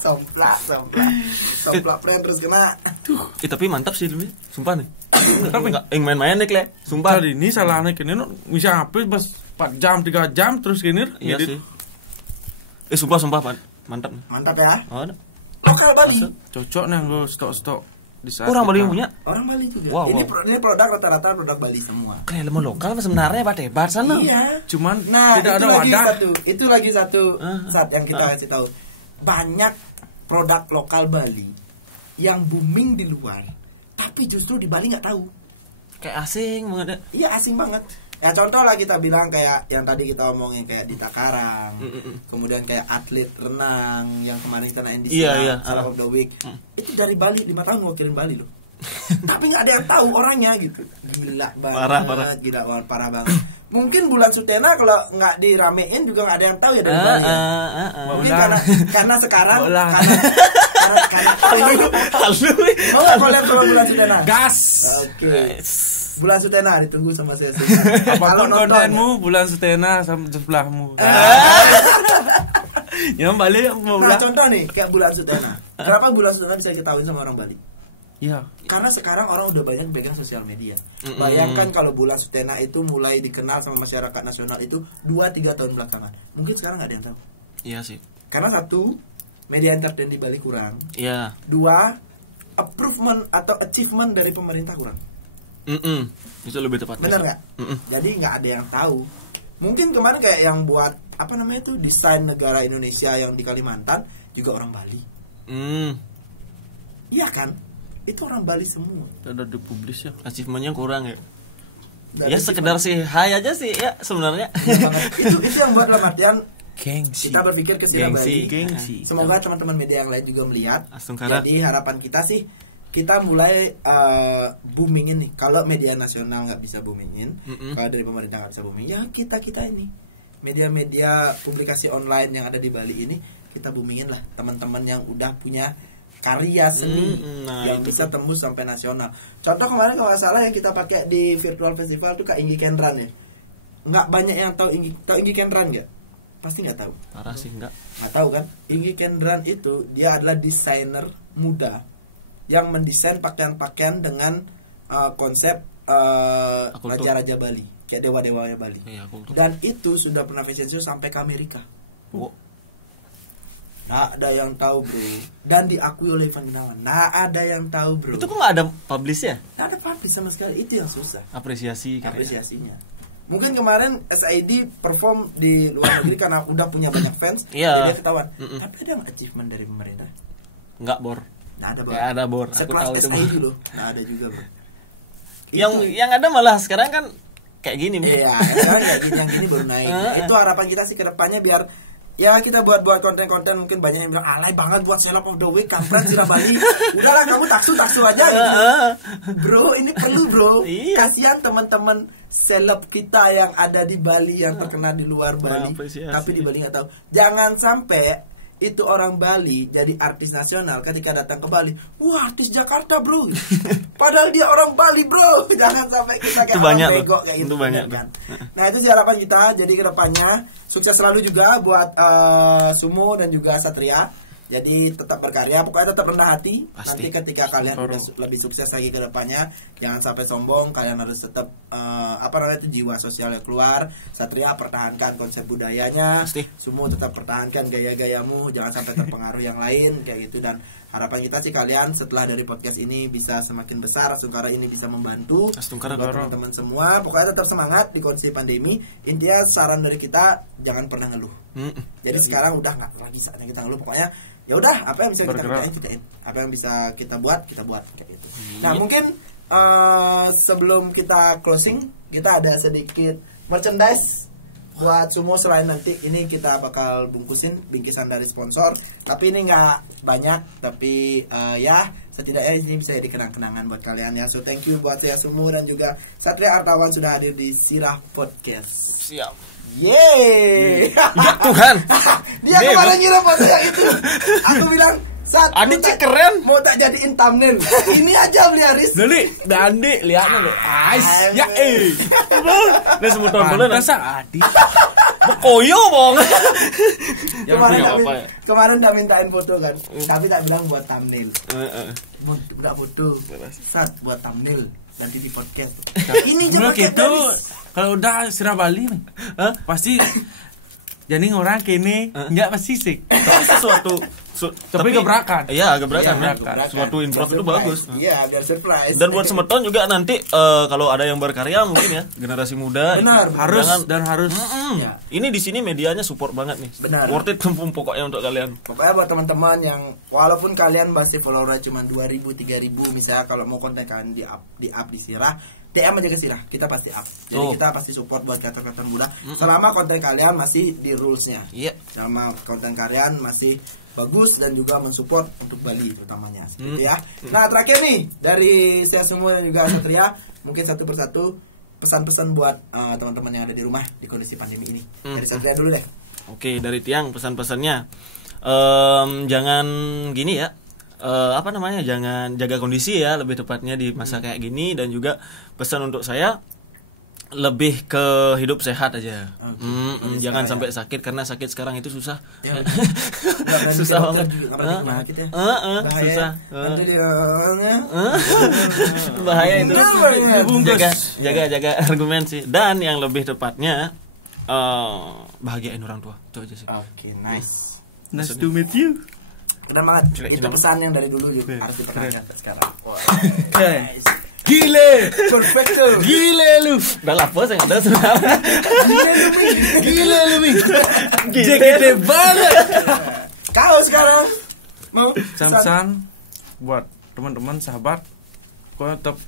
Somplak friend terus kena. Tapi mantap sih dulu. Sumpah nih. Tapi enggak main-main nih, Le. Sumpah. Tadi ini salahnya kini bisa habis pas 4 jam 3 jam terus gini. Iya sih. Sumpah mantap. Mantap ya. Oh, lokal Bali. Cocok nih gue stok di saat orang Bali yang punya. Orang Bali juga. Wow, ini produk rata-rata produk Bali semua. Kayak lemon lokal sebenarnya Pak Debar sana. Iya. Cuman itu tidak ada wadah. Itu lagi satu saat yang kita kasih tahu. Banyak produk lokal Bali yang booming di luar, tapi justru di Bali nggak tahu. Kayak asing banget. Iya, asing banget. Ya contoh lah kita bilang kayak yang tadi kita omongin kayak Dita Karang, kemudian kayak atlet renang yang kemarin kita naik di Salah of the Week, itu dari Bali, 5 tahun ngewakilin Bali loh. Tapi nggak ada yang tahu orangnya gitu. Gila banget, parah banget. Mungkin Bulan Sutena kalau nggak diramein juga nggak ada yang tahu ya dari Bali. Mungkin karena sekarang karena mau nggak kalian kalau Bulan Sutena? Gas. Oke. Bulan Sutena ditunggu sama saya. Apapun kontenmu Bulan Sutena sama sebelahmu. Yang balik mau contoh nih kayak Bulan Sutena. Kenapa bulan Sutena bisa diketahui sama orang Bali? Iya. Karena sekarang orang udah banyak pegang sosial media. Bayangkan kalau bulan Sutena itu mulai dikenal sama masyarakat nasional itu 2-3 tahun belakangan. Mungkin sekarang nggak ada yang tahu. Iya sih. Karena satu, media entertain di Bali kurang. Iya. Dua, improvement atau achievement dari pemerintah kurang. Itu lebih tepat. Benar nggak? Jadi nggak ada yang tahu. Mungkin kemarin kayak yang buat apa namanya itu desain negara Indonesia yang di Kalimantan juga orang Bali. Iya kan? Itu orang Bali semua. Udah dipublish ya. Achievementnya kurang ya. Dan Ya sekedar sih hai aja sih ya sebenarnya. itu yang buat dalam artian Gengsi. kita berpikir ke Sira Bali. Gengsi. Semoga teman-teman media yang lain juga melihat. Astungkara. Jadi harapan kita sih kita mulai boomingin nih. Kalau media nasional nggak bisa boomingin, kalau dari pemerintah nggak bisa booming, ya kita ini media-media publikasi online yang ada di Bali ini kita boomingin lah teman-teman yang udah punya karya seni yang bisa tembus sampai nasional. Contoh kemarin kalau nggak salah yang kita pakai di virtual festival itu Kak Inggi Kendran ya. Nggak banyak yang tahu Inggi Kendran nggak? Pasti nggak tahu. Parah sih enggak. Nggak tahu kan? Inggi Kendran itu dia adalah desainer muda yang mendesain pakaian-pakaian dengan konsep raja-raja Bali, kayak dewa-dewa Bali. Iya, Dan itu sudah pernah fashion show sampai ke Amerika. Nggak ada yang tahu bro. Dan diakui oleh Ivan Gunawan. Nggak ada yang tahu bro. Itu kok nggak ada publish ya? Nggak ada publish sama sekali. Itu yang susah. Apresiasinya. Mungkin kemarin SID perform di luar negeri karena udah punya banyak fans. Iya. Jadi ketahuan. Tapi ada nggak achievement dari pemerintah? Nggak bor. Nggak ada bor. Nggak ada bor. Aku Sekelas tahu itu SID loh. Nggak ada juga bro. Yang ada malah sekarang kan kayak gini. Iya. Sekarang yang gini baru naik. Itu harapan kita sih ke depannya biar ya kita buat konten-konten mungkin banyak yang bilang alay banget buat Seleb of the Week kampret Sira Bali. Udahlah kamu taksu aja gitu. Bro, ini perlu bro. Iya. Kasihan teman-teman seleb kita yang ada di Bali yang terkenal di luar Bali, tapi di Bali nggak tahu. Jangan sampai itu orang Bali jadi artis nasional ketika datang ke Bali. Wah, artis Jakarta bro. Padahal dia orang Bali bro. Jangan sampai kita kayak orang bego kayak gitu. Itu banyak kan. Nah itu sih harapan kita. Jadi kedepannya sukses selalu juga buat Sumo dan juga Satria. Jadi tetap berkarya, pokoknya tetap rendah hati. Pasti. Nanti ketika kalian udah lebih sukses lagi ke depannya, jangan sampai sombong. Kalian harus tetap jiwa sosialnya keluar. Satria pertahankan konsep budayanya. Pasti. Sumo tetap pertahankan gaya-gayamu, jangan sampai terpengaruh yang lain kayak gitu. Dan harapan kita sih kalian setelah dari podcast ini bisa semakin besar. Astungkara ini bisa membantu teman-teman semua. Pokoknya tetap semangat di kondisi pandemi. Intinya saran dari kita jangan pernah ngeluh. Jadi sekarang udah nggak lagi saatnya kita ngeluh. Pokoknya ya udah apa yang bisa kita kerjain, apa yang bisa kita buat kayak gitu. Nah mungkin sebelum kita closing kita ada sedikit merchandise buat Sumo. Selain nanti ini kita bakal bungkusin bingkisan dari sponsor, tapi ini nggak banyak, tapi ya setidaknya ini bisa jadi kenang-kenangan buat kalian ya. So thank you buat saya Sumo dan juga Satria Artawan sudah hadir di Sirah Podcast. Siap. Yeay. Ya Tuhan. Dia kemarin ngira foto yang itu. Aku bilang Adi cik keren. Mau tak jadiin thumbnail. Ini aja beli Aris. Dali, Andi lihatnya lo. Ais. Ya Nah semua tahun bulan rasa Adi. Koyo bong. Kemarin udah mintain foto kan. Tapi tak bilang buat thumbnail. Enggak foto. Buat thumbnail. Nanti di podcast. Ini juga gitu. Kalau udah Sira Bali nih, pasti jadi orang kene nggak pasti sih. Tapi sesuatu tapi gebrakan. Iya, gebrakan. Suatu improv itu bagus. Iya, biar surprise. Dan buat Semeton juga nanti kalau ada yang berkarya mungkin ya, generasi muda. Benar, harus. Ya. Ini di sini medianya support banget nih. Benar. Worth it pokoknya untuk kalian. Pokoknya buat teman-teman yang walaupun kalian masih follower cuma 2.000, 3.000 misalnya, kalau mau konten kalian di up di Sirah, DM aja ke Sirah, kita pasti up. Jadi kita pasti support buat kreator-kreator muda selama konten kalian masih di rules-nya. Iya. Selama konten kalian masih bagus dan juga mensupport untuk Bali utamanya gitu ya. Nah, terakhir nih dari saya semua dan juga Satria, mungkin satu persatu pesan-pesan buat teman-teman yang ada di rumah di kondisi pandemi ini. Dari Satria dulu deh. Oke, dari Tiang pesan-pesannya jangan gini ya. Jangan jaga kondisi ya, lebih tepatnya di masa kayak gini. Dan juga pesan untuk saya, lebih ke hidup sehat aja. Jangan sekarang sampai sakit, karena sakit sekarang itu susah. Ya. Susah banget. Susah. Bahaya itu. Jaga argumen sih. Dan yang lebih tepatnya bahagiain orang tua. Itu aja sih. Oke, nice. Nice to meet you. Keren banget. Itu pesan yang dari dulu juga harus diperhatikan sekarang. Keren. Gile, Perfecto. gile lu, Udah lapos yang ada sebenarnya. gile lu mi, gede banget. Kau sekarang mau Pesan buat teman-teman sahabat, kau tetap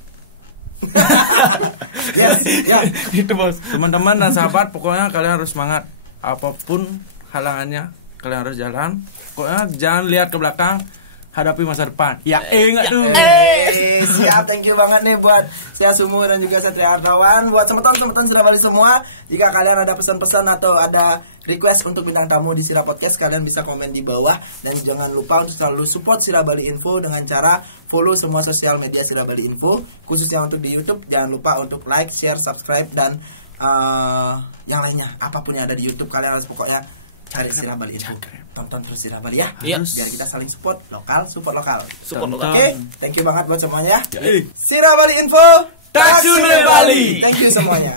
ya. gitu bos. Teman-teman dan sahabat, pokoknya kalian harus semangat. Apapun halangannya, kalian harus jalan. Pokoknya jangan lihat ke belakang, hadapi masa depan. Ya, enggak tuh. Siap, thank you banget nih buat saya Sumu dan juga Satria Hartawan. Buat teman-teman Sira Bali semua, jika kalian ada pesan-pesan atau ada request untuk bintang tamu di Sira Podcast, kalian bisa komen di bawah. Dan jangan lupa untuk selalu support Sira Bali Info dengan cara follow semua sosial media Sira Bali Info, khususnya untuk di YouTube. Jangan lupa untuk like, share, subscribe, dan yang lainnya. Apapun yang ada di YouTube, kalian harus pokoknya cari Sira Bali Info. Tonton terus Sira Bali ya. Iya. Biar kita saling support lokal. Support lokal. Oke, thank you banget buat semuanya. Ya. Sira Bali Info, Tajune Bali. Thank you semuanya.